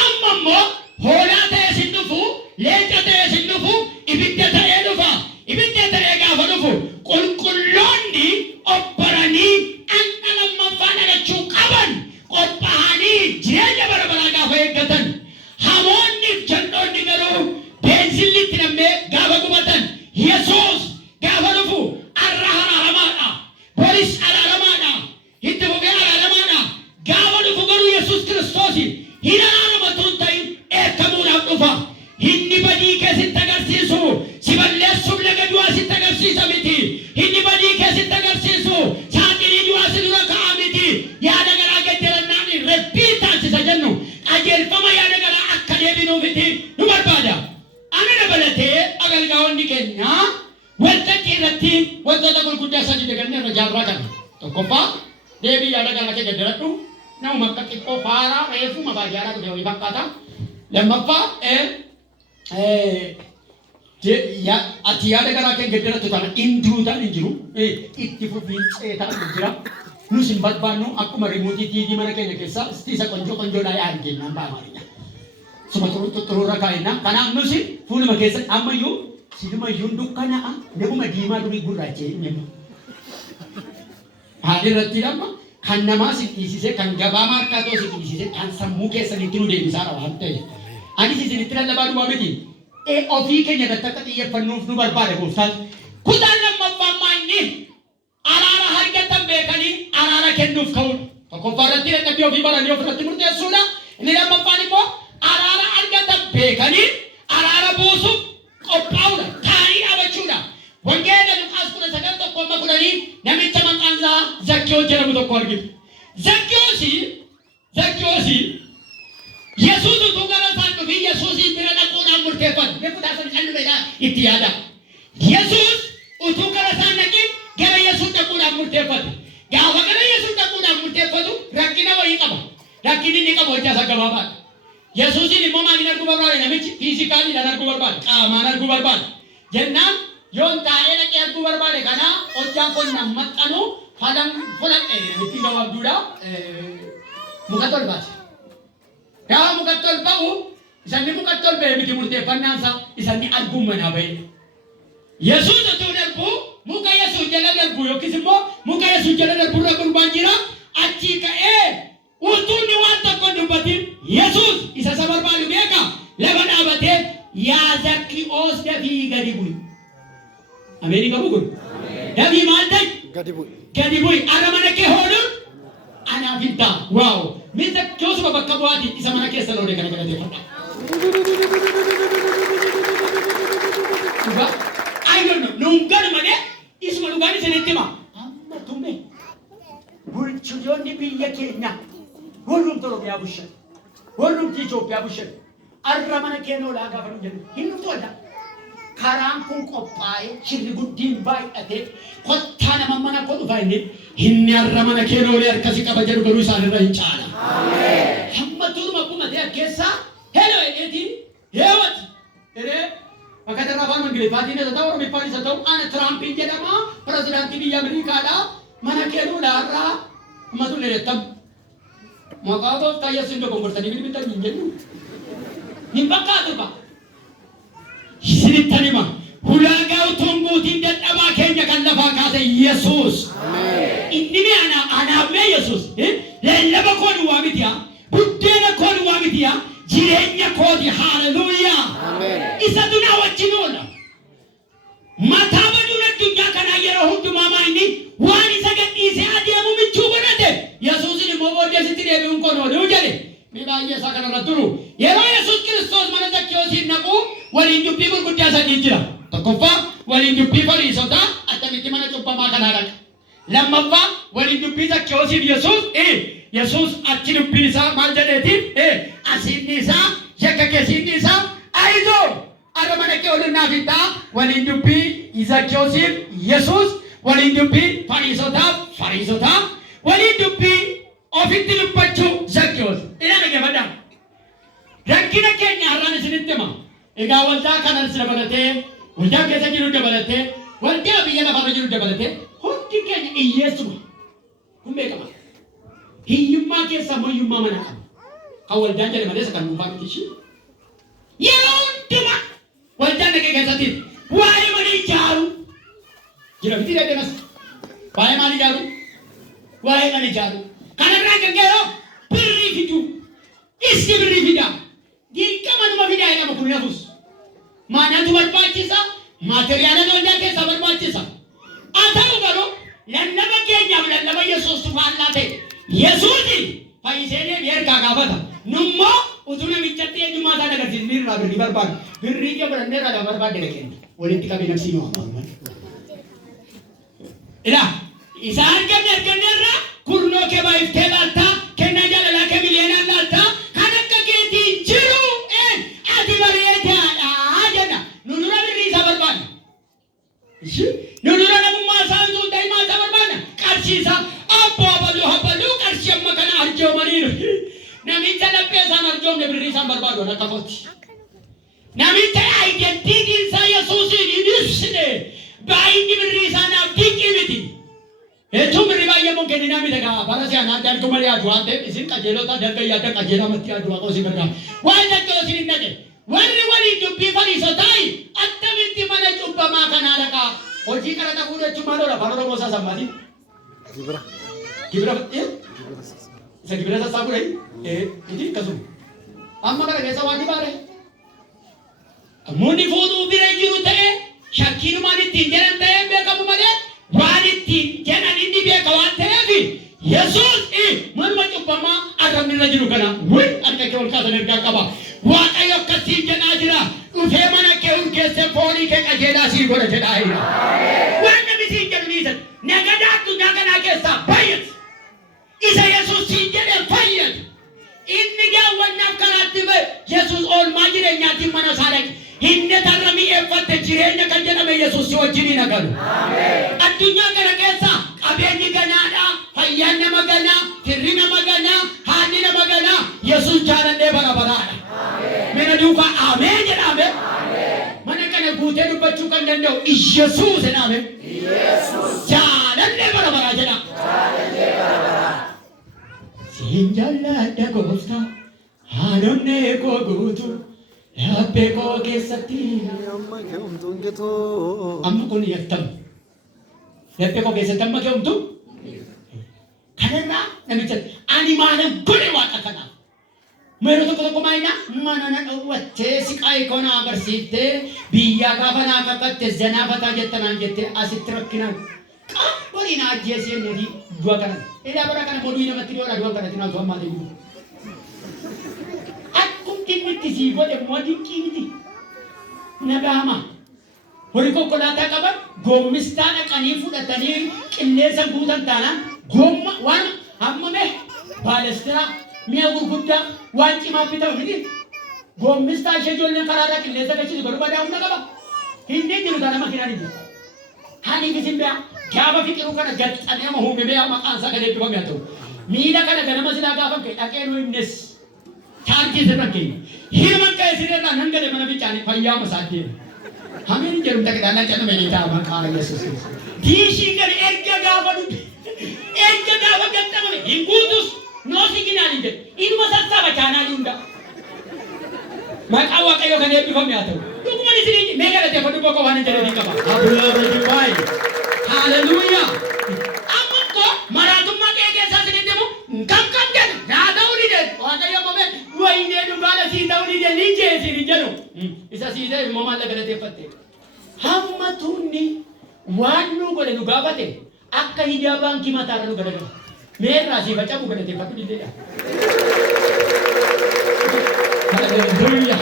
Amma immoo hoolaa ta'ee sin dhufu, leenca ta'ee sin dhufu, ibidda ta'ee dhufa. Ibidda ta'ee gaafa dhufu qulqulloonni obbaranii anna lammaffaa dhalachuu qaban qophaa'anii jireenya bara baraa gaafa eeggatan. Hamoonniif jal'oonni garuu beenzillitti nammee gaafa gubatan Yesuus gaafa dhufu araaramaadha. Boris araaramaadha. Itti fufee araaramaadha. Gaafa dhufu garuu Yesuus Kiristoos hin araaramatu hin ta'in eekkamuudhaaf dhufa. waltajjii irratti wantoota gurguddaa sadii daganne irra jaarraa kana. Tokkoffaa deebii yaada kana kee gaddaradhu nama akka xiqqoo faaraa reefuma baay'aadhaa dhufe wayii fakkaata. Lammaffaa ati yaada garaa kee gaddarattu taana induutaan hin jiru itti fufiin ceetaan hin jira. Nus hin barbaannu akkuma riimootii tiivii mana keenya keessaa isa qonjoodhaa yaadu kennaan ba'a maaliidha. Suma xuruurra kaa'inna. Kanaaf nusi fuuluma keessa ammayyuu silumayyuu dukkanaa naguma diimaa durii gurraachee hin jennu. Haali irratti dhamma kan namaa si dhiisisee kan gabaa maarkaatoo si dhiisisee kan sammuu keessanitti nu deebisaadha waan ta'eef. Anis isinitti lallabaa duwwaa miti. Ofii keenya irratti akka xiyyeeffannuuf nu barbaade gooftaan. Kutaan lammaffaan maanyi araara argatan beekanii araara kennuuf ka'uudha. Tokkoffaa irratti dadhabbii ofii baranii ofirratti murteessuudha. Inni lammaffaan immoo araara argatan beekanii araara buusuuf qophaa'uudha. Taa'anii dhaabachuudha. Wangeela Luqaas 19:10 namicha maqaan isaa Zakkiyoos jedhamu tokko argitu. Zakkiyoosi Yesuus utuu gara isaan dhufee Yesuusin bira dhaquudhaan murteeffatu. Beekuudhaaf kan callumeedhaan itti yaada. Yesuus utuu gara isaan dhaqin gara Yesuus dhaquudhaan murteeffatu. Gaafa gara Yesuus dhaquudhaan murteeffatu rakkina wayii qaba. Rakkinni inni qabu hojjaa isa gabaabaadha. Yesuusin immoo maaliin arguu barbaade namichi fiizikaaliidhaan arguu barbaade qaamaan arguu barbaade. Jennaan yoon taa'ee dhaqee arguu barbaade kana hojjaan kun nammaxxanu falan fudhadhe itti gabaabduudha muka tolbaate. Gaafa muka tolba'u isanni muka tolba'e miti murteeffannaansa isanni arguun manaa ba'e. Yesuus utuu darbu muka Yesuus jala darbu yookiis immoo muka Yesuus jala darbu irra gurbaan jira achii ka'ee utuunni waan tokko dubbatiin Yesuus isa isa barbaadu beeka lafa dhaabatee yaa Zakkiyoos dafii gadi bu'i. Ameenii qabu kun. Dafii maal ta'e? Gadi bu'i. Ara mana kee hooluun anaaf hin ta'a. Waaw. Min Zakkiyoosuma bakka bu'aati isa mana keessa loonee kana galateeffadha. Nungan malee isuma dhugaan isinitti hima. Amma tumme bulchitoonni biyya keenya warrumti Oromiyaa bushan warrumti Itoophiyaa bushan arra mana keenya olaa gaafa nu jennu hin dhuftu adda. Karaan kun qophaa'ee shirri guddiin baay'atee kottaa nama mana koo dhufaa inni arra mana keenya olee harkasii qaba jedhu garuu isaanirra hin caala. Hamma turuma kumatee keessaa heloo edheetiin heewwati edhee maka terafan Ingiliffaatiin isa ta'u Oromiffaan isa ta'u ana Tiraampiin jedhama pirezidaantii biyya Ameerikaadha mana keenya olaarraa ummatu leettam maqaa gooftaa Yesuus iddoo gongortanii bilbilan hin jennu hin fakkaatu ba isinittan hima ulaagaa utuun guutiin dadhabaa keenya kan lafaa kaase Yesuus inni anaaf mee Yesuus lallaba koo duwwaa mitiya buddeena koo duwwaa mitiya jireenya kooti haleluuyaa isa dunaa wajjin oola mataa baduun addunyaa kanaa yeroo hundumaa maanni waan isa gadhiisee adeemu michuu godhate Yesuusin immoo booddee sitti deebi'uun kun ooluu jedhe mee baay'ee isaa kanarra turu yeroo Yesuus Kiristoos mana Zakkiyoosiin naqu waliin dubbii gurguddaa sadii jira. Tokkoffaa waliin dubbii Fariisotaa attamitti mana cubbamaa kanaa dhaqa. Lammaffaa waliin dubbii Zakkiyoosiif Yesuus achi dubbiin isaa maal jedheetiin asiinni isaa yakka keessiinni isaa ayizoo arra mana kee oluun naaf hin ta'a waliin dubbii Zakkiyoosiif Yesuus waliin dubbii Fariisotaa waliin dubbii ofitti dubbachuu Zakkiyoos ilaala gabaadhaan rakkina keenya har'aan isinitti hima egaa waldaa kanas dabalatee waldaa keessa jiru dabalatee waldaa biyya lafarra jiru dabalatee hundi keenya hiyyeessuma kun beekama hiyyummaa keessa hiyyummaa mana qaba kan waldaan jedhe malee isa kan dhuunfaa miti ishii yeroo hundumaa waldaan dhaqee keessatti waa'ee mana ijaaru jira miti deddeemas waa'ee maal ijaaru waa'ee mana ijaaru kanarraa kan geeroo birrii fidu isti birrii fidaa dirqamanuma fidaa jedhama kun nafus maanaatu barbaachisa maateriyaala waldaa keessaa barbaachisa haa ta'u garuu lallaba keenyaaf lallaba Yesuus tufaallaa ta'e Yesuusi fayyisee deebi'ee ergaa gaafata nummoo utuu namichatti eenyummaa isaa agarsiisni irraa birrii barbaadu birrii kee fudhannee irraa lafa barbaadde kenna walitti qabee nabsiin waamaa ilaa isa arganne irraa kurnoo kee baay'iftee laattaa kennaa jaalalaa kee miliyoonaan laattaa kan akka keetiin jiru ati bareedaadha jenna nu dura birrii isaa barbaadna Nudura namummaa isaa utuu daa'imaa isaa barbaadna qarsiisa abbaa baluu qarshii amma kana arjoomaniiru. Namicha laphee isaan arjoomne birrii isaan barbaadu akka kooti. Namicha identiitiin isaa Yesuusiin hin ibsine baay'inni birrii isaa naaf dinqii miti. Hedduu birrii baay'ee mun kenninaa miti gaa bara si'anaa dargu malee yaadu waan ta'eef isin qajeelota darga yaadda qajeelamatti yaadu waaqa osii gargaara. Waan jettoo isin hin dhaqe warri waliin dubbii fariisotaa attamitti mana cubbamaa kanaa dhaqaa. Hojii kana ta'uu jechuun maal oola? Afaan Oromoo isaa sammaati. Gibira. Gibira isa gibira sassaabuu dhahi. Iti akkasuma. Amma kana keessa waan dhibaare. Munni fuudhuu bira jiru ta'e shakkiinumaan ittiin jedhan ta'ee beekamu malee waan ittiin jedhan inni beeka waan ta'eef Yesuus manuma cubbamaa arrabni irra jiru kana harka kee ol kaasan ergaa qaba. Waaqayyo akkasiin jedhaa jira. Dhufee mana kee urgeessee foonii kee qajeelaa sii godha jedhaa jira. Waan namni siin jedhu dhiisan nagadaa addunyaa kanaa keessaa baay'atu. Isa Yesuus siin jedhee fayyadu. Inni gaawwannaaf karaatti ba'e Yesuus oolmaa jireenyaatiin mana isaa dhaqe. Inni tarra mi'eeffatte jireenya kan jedhame Yesuus si wajjin hin agalu. Addunyaa kana keessaa qabeenyi ganaadhaa, fayyaan nama ganaa, firri nama ganaa, haalli nama ganaa Yesuus jaalallee bara baraadha. Mana duukaa ameen jedhame. Mana kana guutee dubbachuu kan danda'u Yesuus jedhame. Jaalallee bara baraa jedha. Siin jaalladha gooftaa haadhonnee koo guutuu laphee koo keessatti. Amma kun yakkamu. Laphee koo keessatti amma keewwamtu. Kanarraa namicha ani maalan godhe waaqa kanaaf. Meeroo tokko maayina mana na dhawwattee siqaa ikoona agarsiiftee biyyaa gaafa naa kakkatte zanaafataa jettanaan jettee asitti rakkinaan qabboliin ajjeesee nuti du'a kana. Ila bara kana boduu namatti dhiyoodha du'a kanatti naa tu'ammaa ta'e. Akkumti nuti sii godhe mootii miti. Nagaama. Horii konkolaataa qaban goommistaa dhaqanii fudhatanii qilleensa guutan taanaan goomma waan hammame baalestiraa mi'a gurguddaa waan cimaa bitamu miti. Goommistaa ishee ijoolleen karaarraa qilleensa gachiisu godhu badaa humna qaba. Hindi jiru kana makiinaan hin jiru. Hani gisin bea gaafa fiqiruu kana gaxxanee ama huume bea maqaan isaa kan eebbifame haa ta'u. Miila kana ganama silaa gaafa kee dhaqee nu himnes chaarjii sirra keenya. Hirman ka'e sirreerraa nan gale mana bichaanii fayyaa masaa deema. Hameen jedhu dhaqidhaan callu meeqaa maqaa Yesuus. Diishiin gadi erga gaafa dhufe erga gaafa gaxxamame hin guutus noosi ginaan hin jedhu. Inuma sassaaba chaanaa hunda. Maqaa Waaqayyoo kan eebbifame haa ta'u. Dhuguma isin mee galateeffadhu boqoo waan hin jedhanii qaba. Abulaa Hallelujah. Amma ko maraatummaa kee keessaa isin deemu kam jedhu naa ta'uu ni jedhu. Waaqayyo mamee waynee dhugaala sii ta'uu ni jedhu ni jeesiin hin jedhu. Isa sii ta'e immoo maal galateeffatte. Hamma tuunni waan nu godhe nu gaafate akka hidhaa baankii mataarra nu garagara. Mee irraa sii facamu galateeffadhu dilleedha. Hallelujah.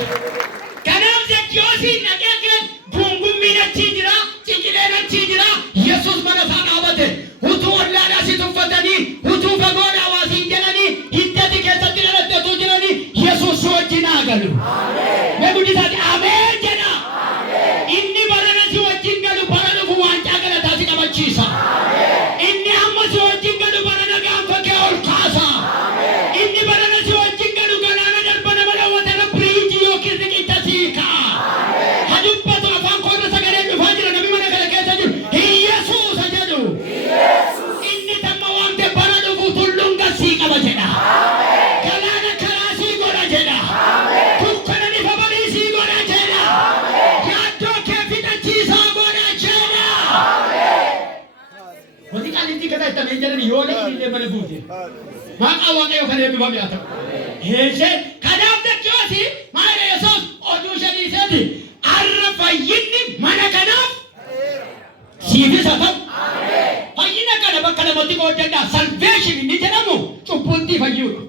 Kanaaf Zekiyoosiin dhaqee keen gungummiin achii jira, cicileen achii jira. Yesuus mana isaa dhaabate utuu ollaadhaa si tuffatanii utuu fagoodhaa waa siin jedhanii hiddati keessatti dhalatteetuu jiranii Yesuus si wajjin haa galu. Mee guddisaati ameen jedha. Inni barana si wajjin galu bara dhufu waancaa galataa si qabachiisa. Inni amma si wajjin galu barana gaanfa kee ol kaasa. Inni barana si wajjin galu galaana darbana mala watana biriijii yookiin riqicha sii ka'a. Hadubbatu afaan koorra sagaleen dhufaa jira namni mana kana keessa jiru. Yesuusa jedhu. Inni tamma waamte bara dhufu tulluun gasii qaba jedha. Galaana karaa sii godha jedha. Dukkana ifa barii sii godha jedha. Yaaddoo kee fixachiisaa godha jedha. Wanti qaalitti kana ittamee jedhani yoo illee mana guute. Maqaa Waaqayyoo kan eebbifame haa ta'u. Kanaaf Zekiyoos maal Yesuus oduu shaniiseeti har'a fayyinni mana kanaaf siifis haa ta'u. Fayyina kana bakka lamatti qoodadhaa. Salveeshin inni jedhamu cubbuutti fayyuudha.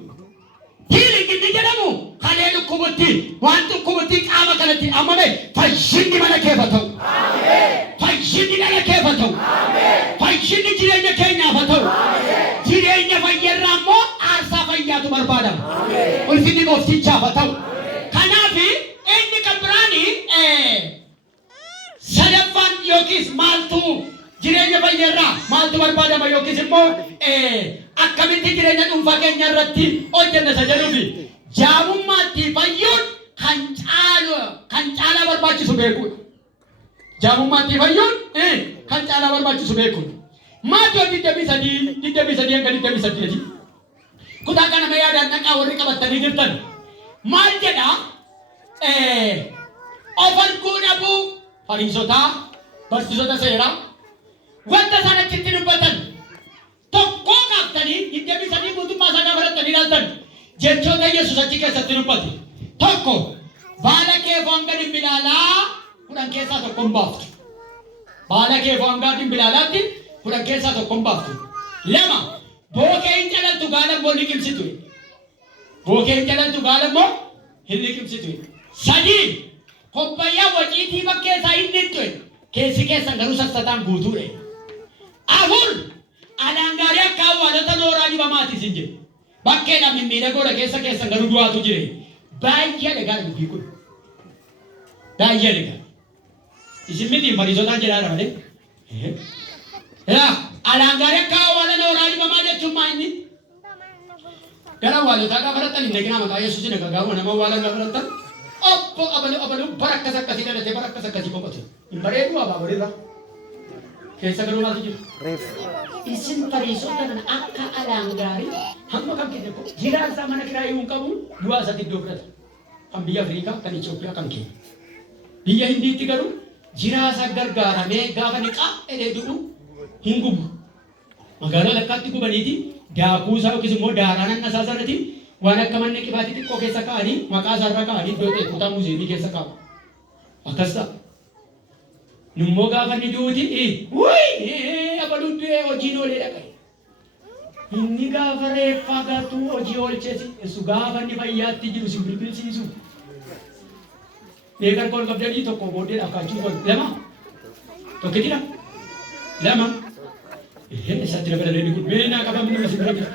Hiiling inni jedhamu kalee dhukkubutti waan dhukkubutti qaama kanatti ammame fayyinni mana keef haa ta'u. Fayyinni dhala keef haa ta'u. Fayyinni jireenya keenyaaf haa ta'u. Jireenya fayyarraa immoo aarsaa fayyaatu barbaadama. Ulfinni gooftichaaf haa ta'u. Kanaaf inni kan biraanii sadaffaan yookiis maaltu jireenya fayyarraa maaltu barbaadama yookiis immoo akkamitti jireenya dhuunfaa keenya irratti hojjenna isa jedhuufi jaamummaatti fayyuun kan caalaa barbaachisu beekuudha. Jaamummaatti fayyuun kan caalaa barbaachisu beekuudha. Maatoo 23 hanga 28 kutaa kana ma yaadaan dhaqaa warri qabatanii jirtan maal jedhaa of arguu dhabuu Fariisotaa barsiisota seeraa wanta isaan achitti dubbatan tokkoo qaaftanii 23 guutummaa isaa gaafattanii ilaaltan jechoota Yesuus achi keessatti dubbate tokko baala kee foon gadi bilaalaa 10 keessaa tokko hin baaftu. Baala kee foon gadi bilaalaatti 10 keessaa tokko hin baaftu. Lama bookee hin calaltu gaala immoo liqimsitu. Bookee hin calaltu gaala immoo hin liqimsitu. Sadii kopbayyaa waciitii bakkee isaa hin dhittu. Keessi keessan garuu sassataan guutuudha. Afur alaangaarii akka awwaalota nooraa dibamaatis hin jiru. Bakkeedhaan mimmiidhagoodha keessa keessan garuu du'aatu jire. Baay'ee dhagaa dubbii kun. Baay'ee dhagaa. Isin miti Fariisotaan jedhaadha malee. Alaangaarii akka awwaala nooraa dibamaa jechuun maa inni? Gara awwaalotaa gaafa fudhattan hin dhaqinaa maqaa Yesuus hin dhaqaa nama awwaalan gaafa fudhattan. Obbo abaluu bara akkas akkasii dhalatee bara akkas akkasii qophaatu. Hin bareedu abaaboleerra. Keessa garuu maaltu jiru? Isin Fariisota kana akka alaangaarii hamma kan kenne ko jiraansaa mana kiraayuu hin qabu du'aa isaatti iddoo fudhata. Kan biyya Afrikaa kan Itoophiyaa kan keenya. Biyya Hindiitti garuu jiraasa gargaaramee gaafa niqaa edee du'u hin gubu. Magaalaa lakkaatti gubaniiti daakuu isaa yookiis immoo daaraan annasaa sanatti waan akka manni qibaatii xiqqoo keessa kaa'anii maqaa isaarra kaa'anii iddoo ta'e kutaa muuziyeemii keessa kaa'u. Akkas ta'a. Nummoo gaafa ni duuti abaluddee hojiin oolee dhaqe. Inni gaafa reeffaa gatuu hojii oolcheesi eessu gaafa inni fayyaatti jiru si bilbilsiisu. Beekan kol qabdanii tokko booddee dhakaachuu kol lama tokkitidha lama isatti dabalatee kun beena qabamni nama si bira jira.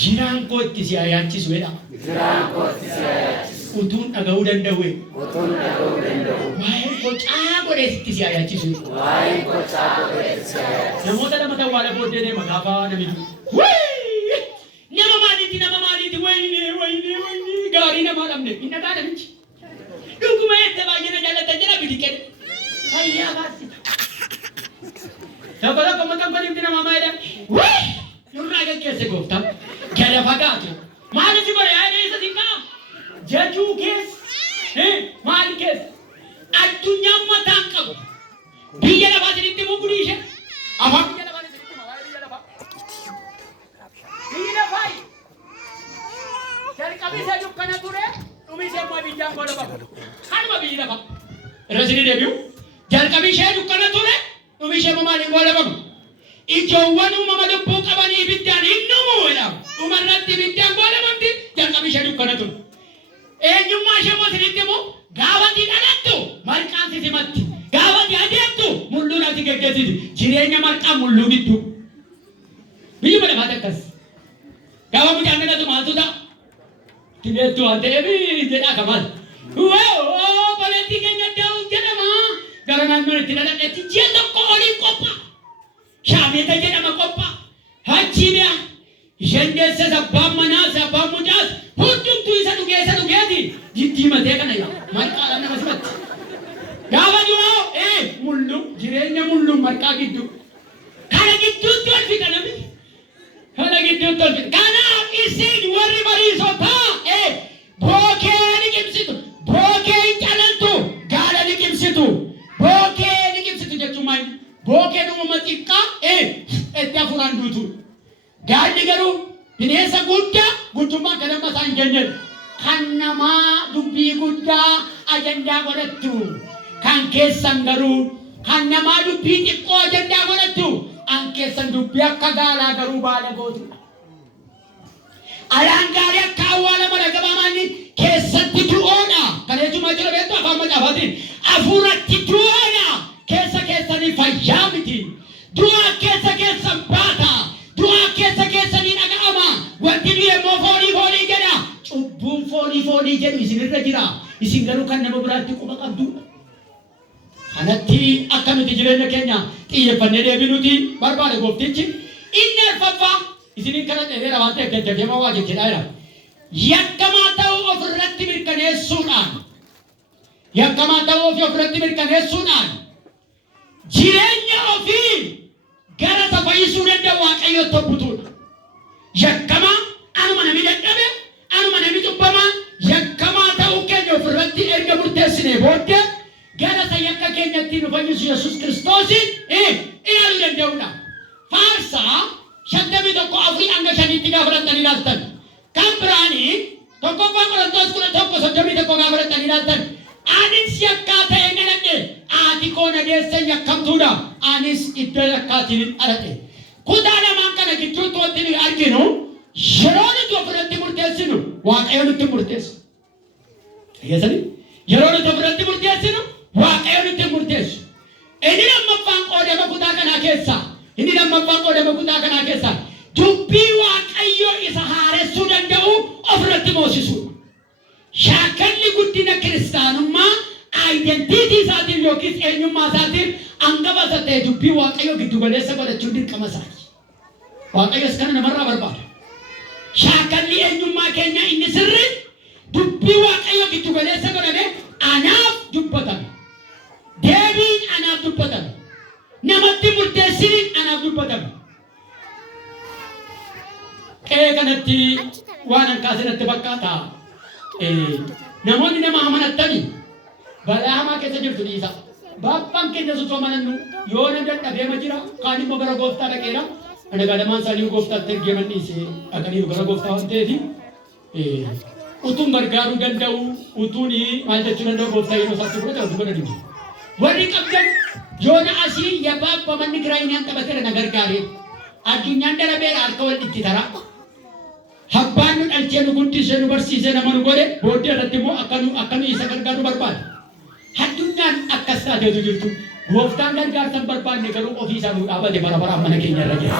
Jiraan koo itti si ayaachisu jedha. Jiraan koo itti si ayaachisu. Utuun dhaga'uu danda'u. Utuun dhaga'uu danda'u. Waa'ee kocaa godhee itti si ayaachisu. Waa'ee kocaa godhee itti si ayaachisu. Namoota lama ta'u waala booddee deema gaafa namichi. Nama maaliiti wayinii gaarii namaa dhabne hin dhagaa namichi. Dhuguma eette baay'ee na jaallatan jedha bidiqee. Fayyaa baasita. Tokko mataan godhimti namaa maayidha. Nurraa gaggeesse gooftaan gada fagaatu. Maali si godhe yaa'ee isa si qabu? Jajuu keessa maali keessa? Addunyaan mataan qabu. Biyya lafaa sinitti mugudii ishee. Afaan biyya lafaa sinitti himaa waa'ee biyya lafaa. Biyyi lafaa jalqabii isa dukkana ture dhumii ishee immoo ibiddaan booda bahu. Kanuma biyyi lafaa. Irra sinii deebi'u. Jalqabii ishee dukkana ture dhumii ishee immoo maaliin booda bahu. Ijoowwan uumama lubbuu qabanii ibiddaan hin dhumu jedhamu. Dhumarratti ibiddaan goolabamti jalqabii ishee dukkana ture. Eenyummaa ishee immoo sinitti immoo gaafa ati dhalattu marqaan si simatti. Gaafa ati adeemtu mulluun ati geggeessiti. Jireenya marqaan mulluu gidduu. Biyyuma lafaati akkas. Gaafa mucaan dhalatu maaltu ta'a? Tibeettu waan ta'eef jedhaa kamal. Baleettii keenya da'uu jedhama. Gara naannoon itti dhaladhetti ji'a tokko oliin qophaa'a. Shaameta jedhama qophaa. Hachiidha. Isheen deesse sabbaan manaas sabbaan mucaas hundumtuu isa dhugeeti. Jijjiimatee kana yaa marqaadhaan nama simatti. Gaafa duroo mullu jireenya mullu marqaa gidduu. Kana gidduutti ol fida namni. Kana gidduutti ol fida. Kanaaf isin warri Fariisotaa bookee liqimsitu. Bookee hin calaltu gaala liqimsitu. Bookee liqimsitu jechuun maali? Bookeen uumama xiqqaa itti afuraan duutu. Gaalli garuu bineensa guddaa guddummaa kan amma isaan jenneen kan namaa dubbii guddaa ajandaa godhattu. Kan keessan garuu kan namaa dubbii xiqqoo ajandaa godhattu. An keessan dubbii akka gaalaa garuu baala gootu. Alaangaarii akka awwaala mana gabaamaanni keessatti du'oodha. Kana jechuun jira beektu afaan macaafaatiin afuuratti du'oodha. Keessa keessanii fayyaa miti. Du'a keessa keessan baata. Du'a keessa keessanii dhaga'ama. Wanti nuyi immoo foonii jedha. Cubbuun foonii jedhu isinirra jira. Isin garuu kan nama biraatti quba qabdu. kanatti akka nuti jireenya keenya xiyyeeffannee deebinuti barbaade gooftichi inni arfaffaa isiniin kana dheeraa waan ta'eef jajjabeemaa waa jechuudha jira. Yakkamaa ta'uu ofirratti mirkaneessuudhaan jireenya ofii gara isa fayyisuu danda'u Waaqayyoon tokkotuudha. Yakkamaa anuma namni dadhabe anuma namni cubbamaa yakkamaa ta'uu keenya ofirratti erga murteessinee booddee gara isa yakka keenyatti nu fayyisu Yesuus Kiristoosiin ilaaluu danda'uudha. Faarsaa 51 hanga 5tti gaafa fudhatanii ilaaltan kan biraanii tokkoffaa Qorontos 11:31 gaafa fudhatanii ilaaltan anis yakkaa ta'ee galadhe ati koona deesse yakkamtuudha anis iddoo yakkaatiin aladhe. Kutaa lamaan kana gidduutti wanti nuyi arginu yeroo nuti ofirratti murteessinu Waaqayyo nutti murteessu. Yeroo nuti ofirratti murteessinu Waaqayyo nutti murteessu. Inni lammaffaan qoodama kutaa kanaa keessaa dubbii Waaqayyo isa haaressuu danda'u ofirratti moosisuudha. Shaakalli guddina kiristaanummaa identiitii isaatiin yookiin eenyummaa isaatiin hangafa isa ta'e dubbii Waaqayyo giddu galeessa godhachuun dirqama isaati. Waaqayyos kana namarraa barbaada. Shaakalli eenyummaa keenya inni sirri dubbii Waaqayyo giddu galeessa godhame anaaf dubbatame. Deebiin anaaf dubbatame. Namatti murteessiniin anaaf dubbatame. Qe'ee kanatti waan hanqaasinatti fakkaata. Namoonni nama amanattanii balaa hamaa keessa jirtu dhiisa. Baabbaan keenya osoo amanannu yoo na dadhabeema jira kaan immoo gara gooftaa dhaqeera. Ana gadamaan isaanii gooftaatti ergeeman dhiise dhaqanii gara gooftaa waan ta'eef utuun gargaaruu danda'u utuun maal jechuu danda'u gooftaa yeroo isaatti fudhate utuu godhanii jiru. Warri qabdan yoona asii yabaabba manni giraayinaan taphateera na gargaaree addunyaan darabeera harka wal itti tara. Habbaan nu dhalchee nu guddisee nu barsiisee nama nu godhe booddee irratti immoo akka nu isa gargaaru barbaada. Addunyaan akkas taateetu jirtu. Gooftaan gargaarsa barbaanne garuu ofii isaa nu dhaabate bara baraan mana keenya irra jira.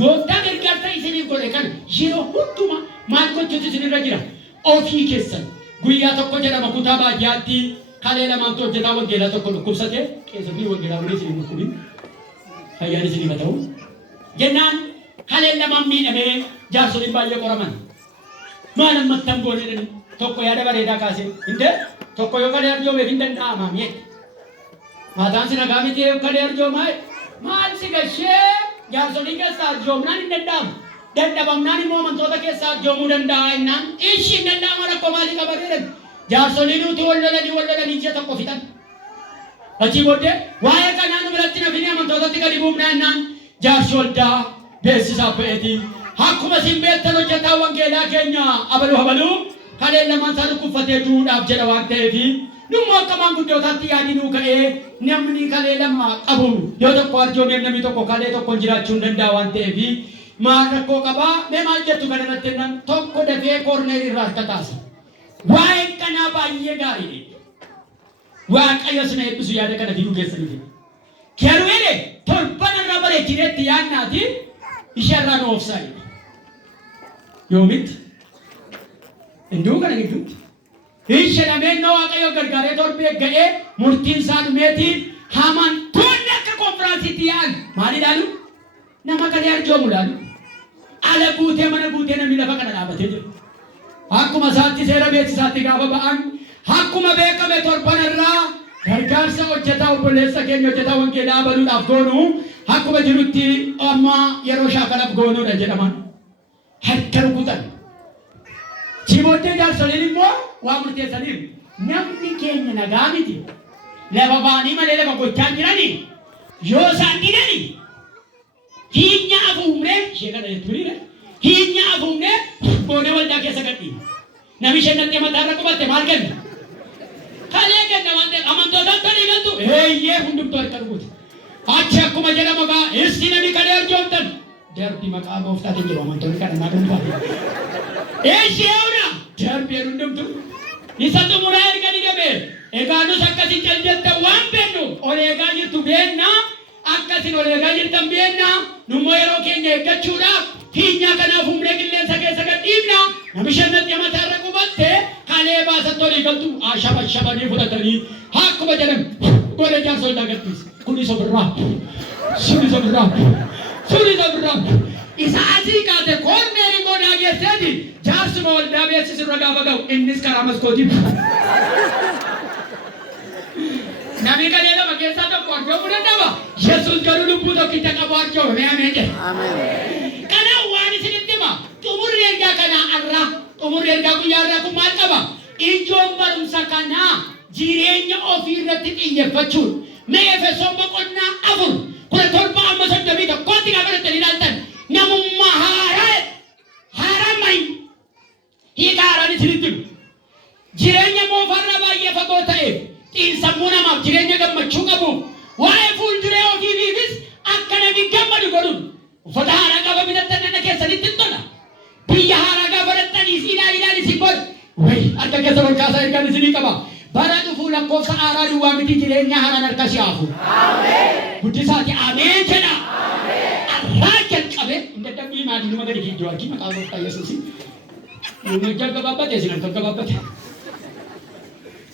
Gooftaan gargaarsa isinii godhe kana yeroo hundumaa maal gochuutu isinirra jira? Ofii keessan guyyaa tokko jedhama kutaa baadiyyaatti kalee lamaantu hojjetaa wangeelaa tokko dhukkubsate keessa fi wangeelaa waliin isinii dhukkubin fayyaan isinii ta'u jennaan kalee lamaan miidhamee jaarsoliin baay'ee qoraman. Maal ammattan goonee tokko yaada bareedaa kaase hinde tokko yoo kalee arjoomeef hin danda'ama mi'e. Maataan si nagaa miti kalee arjoomaa maal si gashee jaarsolii keessaa arjoomnaan hin danda'amu. Dadhabamnaan immoo amantoota keessaa arjoomuu danda'a innaan ishii hin danda'ama rakkoo maalii qabateeran. Jaarsolii nuti wal lolanii ji'a tokko fixan. Achii booddee waa'ee kanaa nu biratti nafini amantootatti gadi buufnaa innaan jaarsi waldaa beeksisaaf ba'eeti. Akkuma isin beektan hojjetaa wangeelaa keenya abaluu kalee lamaan isaa dhukkubfatee du'uudhaaf jedha waan ta'eef nummoo akka maanguddootaatti yaadinuu ka'ee namni kalee lama qabu yoo tokko arjoomeef namni tokko kalee tokkoon jiraachuu hin danda'a waan ta'eef maal rakkoo qabaa mee maal jettu kana irratti nan tokko dafee koorneer irraa harka taasa. Waa'een kanaa baay'ee gaariidha. Waaqayyo isin eebbisu yaada kana fiduu keessaniif. Garuu torban irra bareechineetti yaadnaati isheerraa nu oofsaayidha. Yoomitti induu kana gidduutti ishee lameenna Waaqayyo gargaaree torbee ga'ee murtiin isaa dhumeetiin amantoonni akka konfiraansiitti yaa'an maal ilaalu? Nama kalee arjoomu ilaalu. Ala guutee mana guutee namni lafa kana dhaabatee jiru. Akkuma isaatti seera beeksisaatti gaafa ba'an akkuma beekame torban irraa gargaarsa hojjetaa obboleessa keenya hojjetaa wangeelaa abaluudhaaf goonu akkuma jirutti amma yeroo shaakalaaf goonuudha jedhaman. Harka rukutan. Chibooddee jaarsoliin immoo waa murteessaniif namni keenya nagaa miti. Lafa baanii malee lafa gochaan jiranii yoo isaan didanii hiinya afuumnee ishee kana jechuudha. Hiinya afuumnee boonee waldaa keessa gadhiin. Nami shannatti mataarra qubatte maal kenna? Kalee kenna waan ta'eef amantootaan tolii galtu eeyyee hundumtuu harka rukuti. Achi akkuma jedhama gaa isti nami kalee arjoomtan darbi maqaa gooftaatiin jiru amantoonni kana naa dhuunfaa. Eesheewna darbee hundumtu isa xumuraa erga didabee egaa nus akkasiin jaljatta waan beennu ol eegaa jirtu beennaa akkasin ol eegaa jirtan beennaa nummoo yeroo keenya eeggachuudhaaf hiinyaa kanaaf humnee qilleensa keessa gadhiifna nami shannatti mataarra qubatte kalee baasatti olii galtu shabanii fudhatanii akkuma jedhan Gola jaarsa dagatis. Kuni sobirraa. Suni sobirraa. Suni sobirraa. Isa asii kaate korneeri godhaa geesseeti. Jaarsuma waldaa beeksisirra gaafa ga'u innis karaa maskootii. Nami kalee lama keessaa tokko argamuu danda'ama. Yesuus garuu lubbuu tokkicha qabu arjoome. Ameen jedhe. Kana waan isinitti hima. Xumurri ergaa kanaa arraa. Xumurri ergaa guyyaa irraa kun maal qaba? Ijoon barumsa kanaa jireenya ofii irratti xiyyeeffachuun. Mee Efesoon boqonnaa 4 17 amma 31 gaafa irratti ilaaltan namummaa haaraa mayi. Hiika haaraan isinitti himu. Jireenya moofarra baay'ee fagoo ta'eef xiinsammuu namaaf jireenya gammachuu qabuuf waa'ee fuulduree ofiifis akka namni gammadu godhuun uffata haaraa gaafa bitattan nana keessanitti tola. Biyya haaraa gaafa dhattaniis ilaalinaan isin godhu. Wayi adda keessa ol kaasaa ergaan isinii qaba. Bara dhufuu lakkoofsa haaraa duwwaa miti jireenya haaraan harka siyaafu. Guddisaati ameen jedha. Arraa jalqabe inda dambii maatii numa gadi fiidduu argii maqaa gooftaa Yesuusi. Yoo jalqababbate isin jalqababbate.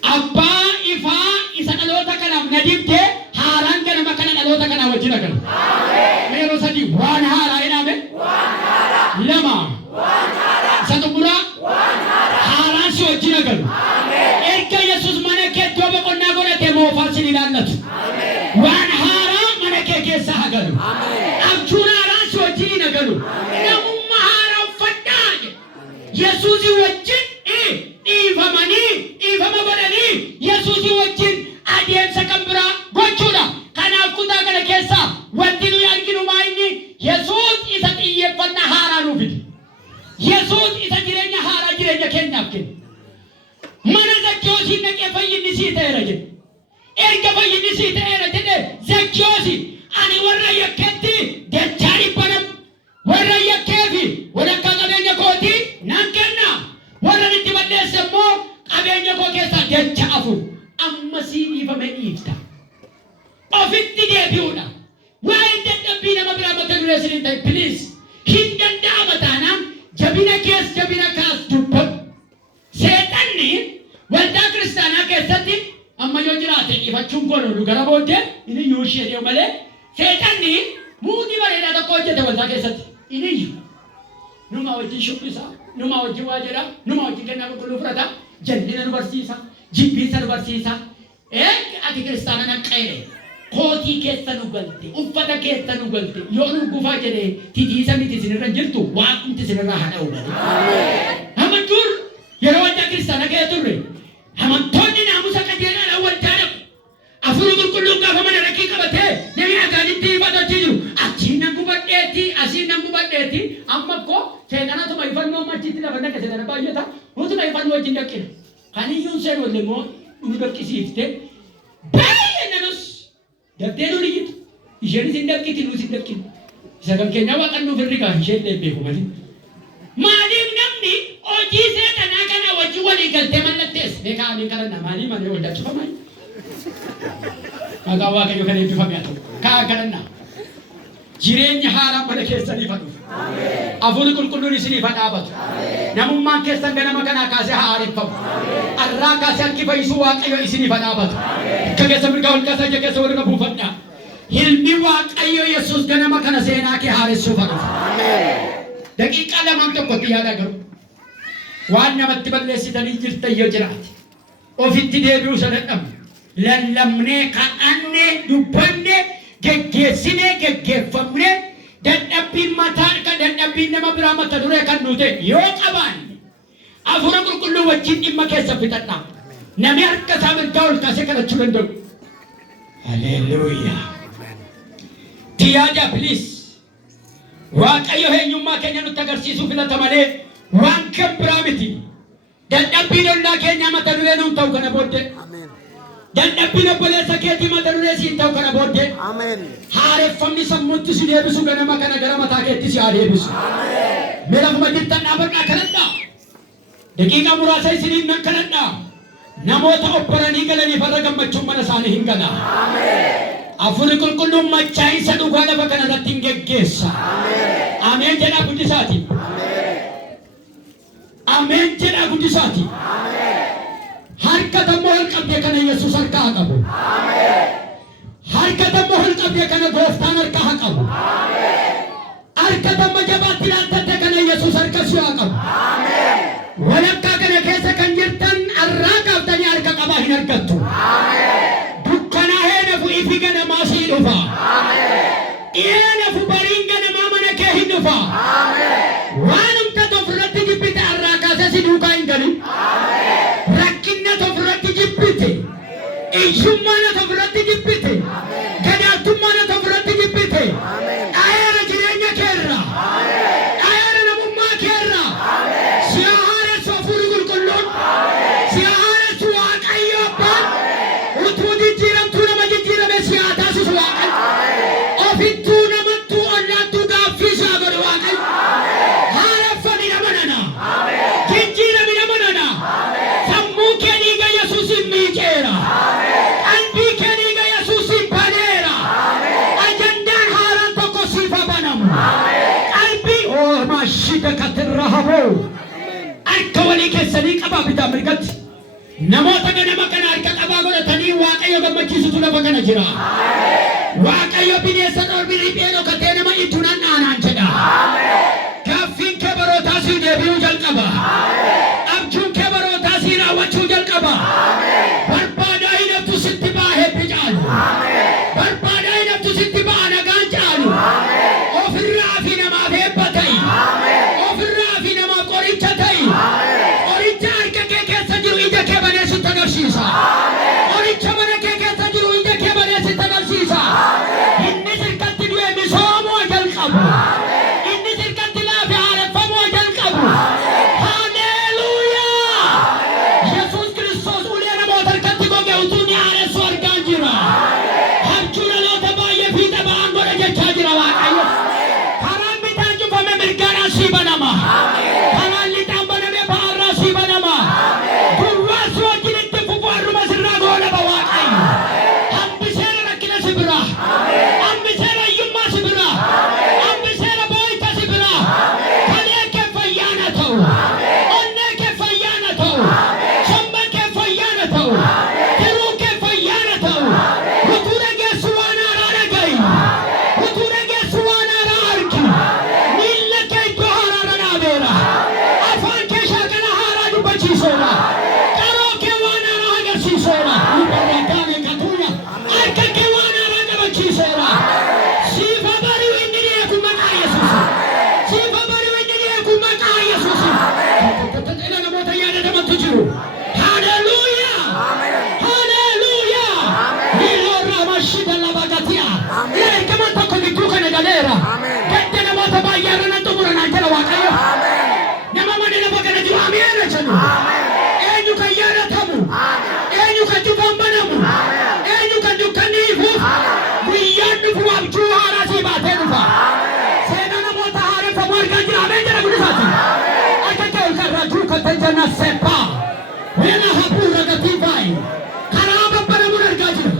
Abbaa ifaa isa dhaloota kanaaf na dibdee haaraan ganama kana dhaloota kanaa wajjin agala. Yeroo sadii waan haaraa jedhame. Lama. Isa xumuraa. Haaraan si wajjin agalu. Erga Yesuus mana kee iddoo boqonnaa godhatee moofaan si ilaallatu. Waan haaraa mana kee keessa agalu. Abjuun haaraan si wajjin agalu. Namummaa haaraa uffadhaa jedhe. Yesuusii wajjin dhiifama godhanii Yesuusii wajjin adeemsa kan biraa gochuudha. Kanaaf kutaa kana keessa wanti nuyi arginu maayinni Yesuus isa xiyyeeffannaa haaraa nuuf fide. Yesuus isa jireenya haaraa jireenya keenyaaf kenne. Mana Zakkiyoosii naqee fayyinni sii ta'eera jedhe. Erga fayyinni sii ta'eera jedhe Zakkiyoosii ani warra yakkeetti dachaa dhibbanam warra yakkeefi walakkaa qabeenya kootii nan kenna. Warra itti balleesse immoo qabeenya koo keessaa dacha afur amma sii dhiifame dhiifta. Ofitti deebi'uudha. Waa'ee dadhabbii nama biraa mata duree isiniin ta'e please hin danda'ama taanaan jabina kees jabina kaas dubbatu. Seexanni waldaa kiristaanaa keessatti amma yoo jiraate dhiifachuun godhu gara booddee inni iyyuu ishee deemu malee seexanni muutii bareedaa tokko hojjete waldaa keessatti inni iyyuu numa wajjin shubbisa. Numa wajjin waa jedha, numa wajjin kennaa qulqulluu fudhata, jallina nu barsiisa, jibbiinsa nu barsiisa. Ati kiristaana naqee kootii keessa nu galte, uffata keessa nu galte, yoo nu gufaa jedhee titiisa miti isinirra jirtu waaqumti isinirraa haa dha'u gale. Amantuun yeroo waldaa kiristaana kee turre, amantoonni naamusa qajeelaadhaan waldaa dhaqu. Afurii qulqulluun gaafa mana rakkii qabatee namni agaanitti hifatochi jiru. Achiin nan gubadheetti, asiin nan gubadheetti, amma koo seexanatuma ifannoo machiitti lafa naqe seexana baay'ata. Utuma ifannoo wajjin dhaqqina. Kan iyyuun seen wal immoo inni dhaqqisiifte baay'ee nanus dabdee nuun iyyitu. Isheenis hin dhaqqiti nuus hin dhaqqinu. Isa kan keenyaa waaqannuuf hirrigaa isheen beeku malee. Maaliif namni hojii seexanaa kana wajjin walii galtee mallattees beekaa ameen kadhanna maalii malee wal dachifamaa. Maqaa Waaqayyo kan eebbifame haa ta'u. Kaa kadhannaa. Jireenya haaraa mana keessanii fadhuuf. Afurii qulqulluun isiniif haa dhaabatu. Namummaan keessan ganama kanaa kaasee haa haareffamu. Arraa kaasee harki fayyisuu Waaqayyo isiniif haa dhaabatu. Akka keessa mirgaa ol kaasaa ija keessa waliin buufadhaa. Hilmi Waaqayyo Yesuus ganama kana seenaa kee haaressuuf haa dhufu. Daqiiqaa lamaan tokkotti yaada garuu. Waan namatti balleessitanii jirtan yoo jiraate ofitti deebi'uu sadadhamu. Lallabnee kadhannee dubbanne geggeessinee geggeeffamnee dadhabbiin mataa kan dadhabbiin nama biraa mata duree kan nuute yoo qabaanne afuura qulqulluu wajjin dhimma keessa fixadhaa. Namni harka isaa mirgaa ol kaasee kadhachuu danda'u. Haleluuyaa. Tiyaada please. Waaqayyo eenyummaa keenya nutti agarsiisuu filata malee waan kan biraa miti. Dadhabbiin ollaa keenya mata duree nuun ta'u kana booddee. Dadhabbiin obboleessa keetii mata duree siin ta'u kana booddee. Haareffamni sammuutti si deebisu ganama kana gara mataa keetti si haa deebisu. Mee lafuma jirtan dhaabadhaa kadhadhaa. Daqiiqaa muraasa isiniin nan kadhadhaa. Namoota obboranii galaniif har'a gammachuun mana isaanii hin gala. Afurii qulqulluun machaa'insa dhugaa lafa kana irratti hin geggeessa. Ameen jedhaa guddisaati. Ameen jedhaa guddisaati. harka tammoo ol qabdee kana Yesuus harka haa qabu. Harka tammoo ol qabdee kana Gooftaan harka haa qabu. Harka tammoo jabaatti ilaaltatte kana Yesuus harka si haa qabu. Walakkaa kana keessa kan jirtan arraa qabdanii harka qabaa hin argattu. Dukkanaa nafu ifi ganamaa sii dhufa. Nafu bariin ganamaa mana kee hin dhufa. Waan humna ofirratti jibbite arraa kaasee si duukaa hin galin. Rakkinna ofirratti jibbite. Ijummaan ofirratti jibbite. Gadaattummaan ofirratti jibbite. Dhayeera jireenya keerra. Dhayeera namummaa keerra. Si haaressu hafuurri qulqulluun. Si haaressu Waaqayyo Abbaan. Utuu jijjiiramtuu nama jijjiirame si haa taasisu Waaqayyo. Ofittuu namattuu ollaattuu gaaffii si haa godhu Waaqayyo. Haareffami nama nana. Jijjiirami nama nana. Sammuu kee dhiiga Yesuusin miiceera. Qalbii kee dhiiga Yesuusin baneera. Ajandaan haaraan tokko siif haa banamu. Qalbii maashida katirra haboo. Harka walii keessanii qabaa bitaa mirgatti. Namoota ganama kana harka qabaa godhatanii Waaqayyo gammachiisutu lafa kana jira. Waaqayyo bineensa dhoorbii riphee dhokatee nama ittuunaan dhaanaan jedha. Gaaffiin kee barootaa sii deebi'uu jalqaba. Abjuun kee barootaa sii raawwachuu jalqaba. Barbaadaa hin haftu sitti ba'a heebbi caalu. Barbaadaa hin haftu sitti ba'a nagaan caalu. Ofirraa fi namaaf heebba ta'i. Ofirraa fi namaaf qoricha ta'i. Qoricha harka kee keessa jiru ija kee banee sitti agarsiisa. Qoricha mana kee keessa jiru ija kee banee sitti agarsiisa. Inni sirkatti du'e misoomuu jalqabu. Inni sirkatti laafe haareffamuu jalqabu. Haleluuyaa! Yesuus Kiristoos ulee namoota harkatti goge utuu ni haaressu argaa jira. Harki dhaloota baay'ee fiixa ba'aan godha jechaa jira Waaqayyo. Karaan bitaan cufame mirgaadhaan sii banama. Karaan lixaan baname ba'aarraa sii banama. Gurraas wajjin itti fufu harruma sirraa goolaba Waaqayyo. Hambiseera rakkina si bira. Hambiseera hiyyummaa si bira. Hambiseera boo'icha si bira. Kalee kee fayyaana ta'u. Onnee kee fayyaana ta'u. Somba kee fayyaana ta'u. Tiruu kee fayyaana ta'u. Utuu dhageessu waan haaraa dhaga'i. Utuu dhageessu waan haaraa argi. Miilla kee iddoo haaraarra dhaabeera. Afaan kee shaakala haaraa dubbachiiseera. Qaroo kee waan haaraa agarsiiseera. Barbaadame katuunya. Harka kee waan haaraa qabachiiseera. Siifa bari'u inni dhiyeeku maqaa Yesuus. Siifa bari'u inni dhiyeeku maqaa Yesuus. Ila namoota yaadatamantu jiru. Haleluuyaa! Haleluuyaa! Dhiirota mashida laba gatia. Ergamaan tokko gidduu kana galeera. Gadda namoota baay'ee irra nan xumuranaan jala Waaqayyo. Nama mana lafa kana jiru amiina jedhu. Eenyu kan yaadatamu. Eenyu kan cufaan banamu. Eenyu kan dukkanni ifuuf. Guyyaan dhufu abjuu haaraa sii baatee dhufa. Seenaa namoota haareffamu argaa jira ameen jedha guddisaati. Akka kee irraa duuka tajjana seppaa. Weena hafuura gatii baay'ee. Karaa babbanamuun argaa jira.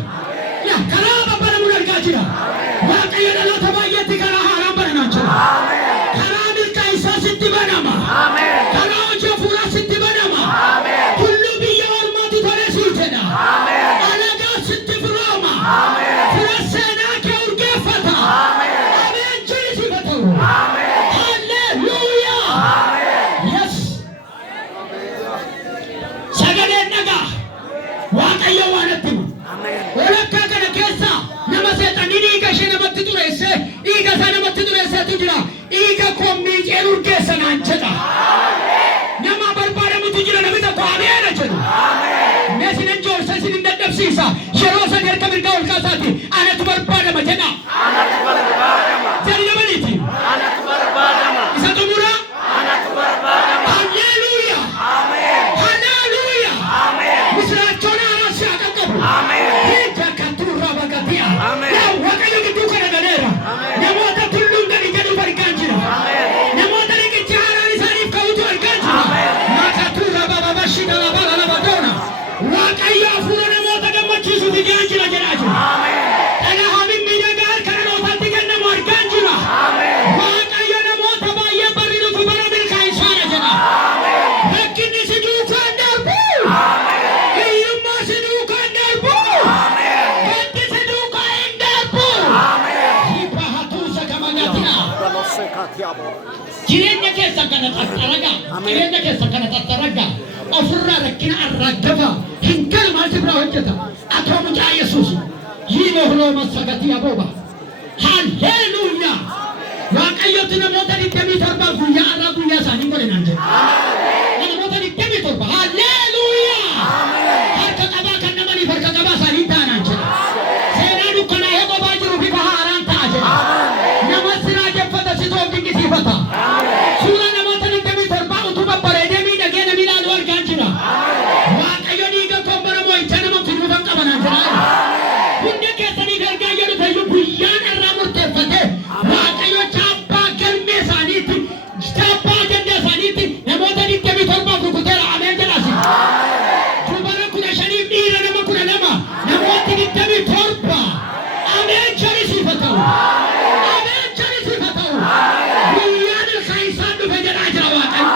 Karaa babbanamuun argaa jira. Waaqayyo dhaloota baay'eetti karaa haaraan bananaa jira. Karaa milkaa isaa sitti banama. Karaa hojii hafuuraa sitti banama. Tulluu biyya ormaatti tolee sii jedha. Alagaa sitti firooma. Fira seenaa kee urgeeffata. Ameen jirisiifa ta'u. Haleluuyaa! Yes! Sagaleen dhagaa. Waaqayyo waan itti himu. Walakkaa kana keessa nama seexanii dhiiga ishee namatti xureessee dhiiga isaa namatti xureesseetu jira. Dhiiga koo miiceen urgeessa naan jedha. Nama barbaadamutu jira namni tokko ameera jedhu. Meeshaan ijoollee isin hin dadhabsiisa. Yeroo sadii harka mirgaa ol kaasaati. Anatu barbaadama jedha. Jari namaniiti. Isa xumura. Haleluuyaa. Haleluuyaa. Misiraachoon haaraa si haa qaqqabu. Hidda katurra bagatia. Waaqayyo gidduu kana galeera. Namoota tulluun gadi jedhu argaa jira. Namoota riqicha haaraan isaaniif Jireenya keessa kana xaxxaraga. Jireenya keessa kana xaxxaraga. Ofirraa rakkina arraggafa. Hin galu maal si biraa hojjeta. Atoo mucaa Yesuus. Yiinoo Rooma sagatii abooba. Haalleluuyaa. Waaqayyooti namoota 27 guyyaa irraa guyyaa isaanii godhe naan jedhe. Namoota 27 haalleluuyaa. Harka qabaa kan namaniif harka qabaa isaanii taanaan jedhe. Seenaa dukkanaa'ee qophaa jiru bifa haaraan ta'a jedhe. Nama siraa jeffata sitoo dinqisiifata. Suuraa namoota 27 utuu babbareedee miidhagee namni ilaalu argaa jira. Waaqayyo dhiiga kombara moo'icha nama fiduu kan qabanaan jira. Hundi keessanii gargaa jedhu ta'eyyuu guyyaan irraa murteeffate. Waaqayyo chaappaa galmee isaaniitti, chaappaa ajandee isaaniitti namoota 27 rukuteera. Ameen jedhaasi. Dubara 15 dhiira nama 12 namooti 27. Ameen jedhisiifa ta'u. Ameen jedhisiifa ta'u. Guyyaan ilkaan isaan dhufe jedhaa jira Waaqayyo.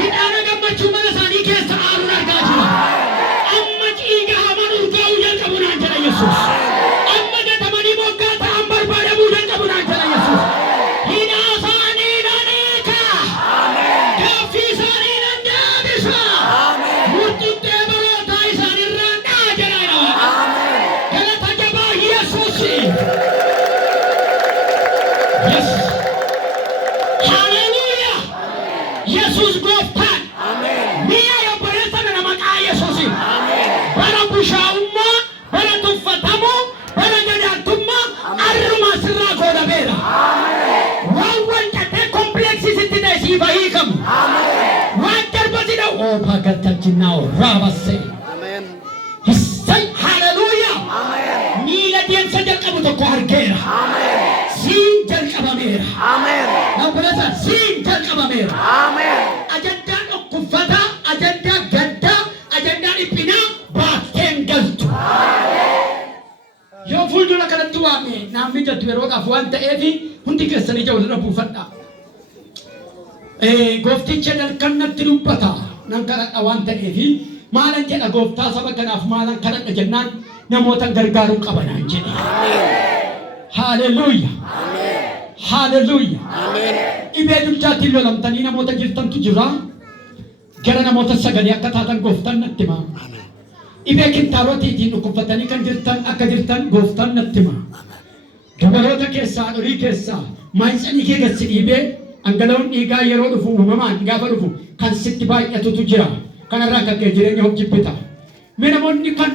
Hidhaana gammachuu mana isaanii keessa aaruun argaa jira. Amma dhiiga hamaan urgaa'uu jalqabu naan jedha Yesuus. Amma gatamanii moggaa ta'an barbaadamuu jalqabu naan jedha Yesuus. Hidhaa isaanii nan hiika. Gaaffii isaanii nan deebisa. Murtuttee barootaa isaaniirraa dhaa jedha Waaqayyo. Galata jabaa Yesuusiif. Yes. Hallelujah. Yesuus gooftaan. Mi'a obboleessa nana maqaa Yesuusiin. Bara bushaa'ummaa, bara tuffatamuu, bara gadaantummaa arrumaa sirraa goodameera. Waan walqatee kompleksii sitti ta'e siif hiikamu. Waan darbasi dha'u oobaa galtalchinnaa raabasee. Amen. Hissay hallelujah. Miila deemsa jalqabu tokko argeera. Siin jalqabameera. Obboleessa siin jalqabameera. Ajandaa dhukkufataa, ajandaa gaddaa, ajandaa dhiphinaa baatteen galtu. Yoo fuuldura kanatti waame naaf mijatu yeroodhaaf waan ta'eef hundi keessanii ija walirra buufadhaa. Goofticha dalkannatti dubbata nan kadhadha waan ta'eef maalan jedha gooftaa saba kanaaf maalan kadhadha jennaan namoota gargaaruu qabanaan jedhe. Hallelujah. Hallelujah. Dhibee dulchaatti lolamtanii namoota jirtantu jira. Gara namoota sagalee akka taatan gooftaan natti hima. Dhibee kintaalootiitiin dhukkufatanii kan jirtan akka jirtan gooftaan natti hima. Dubaroota keessaa, horii keessaa, maayinsanii kee gassi dhiibee dhangala'oon dhiigaa yeroo dhufu uumamaan gaafa dhufu kan sitti baay'atutu jira. Kanarraa akka kee jireenya of jibbita. Mee namoonni kan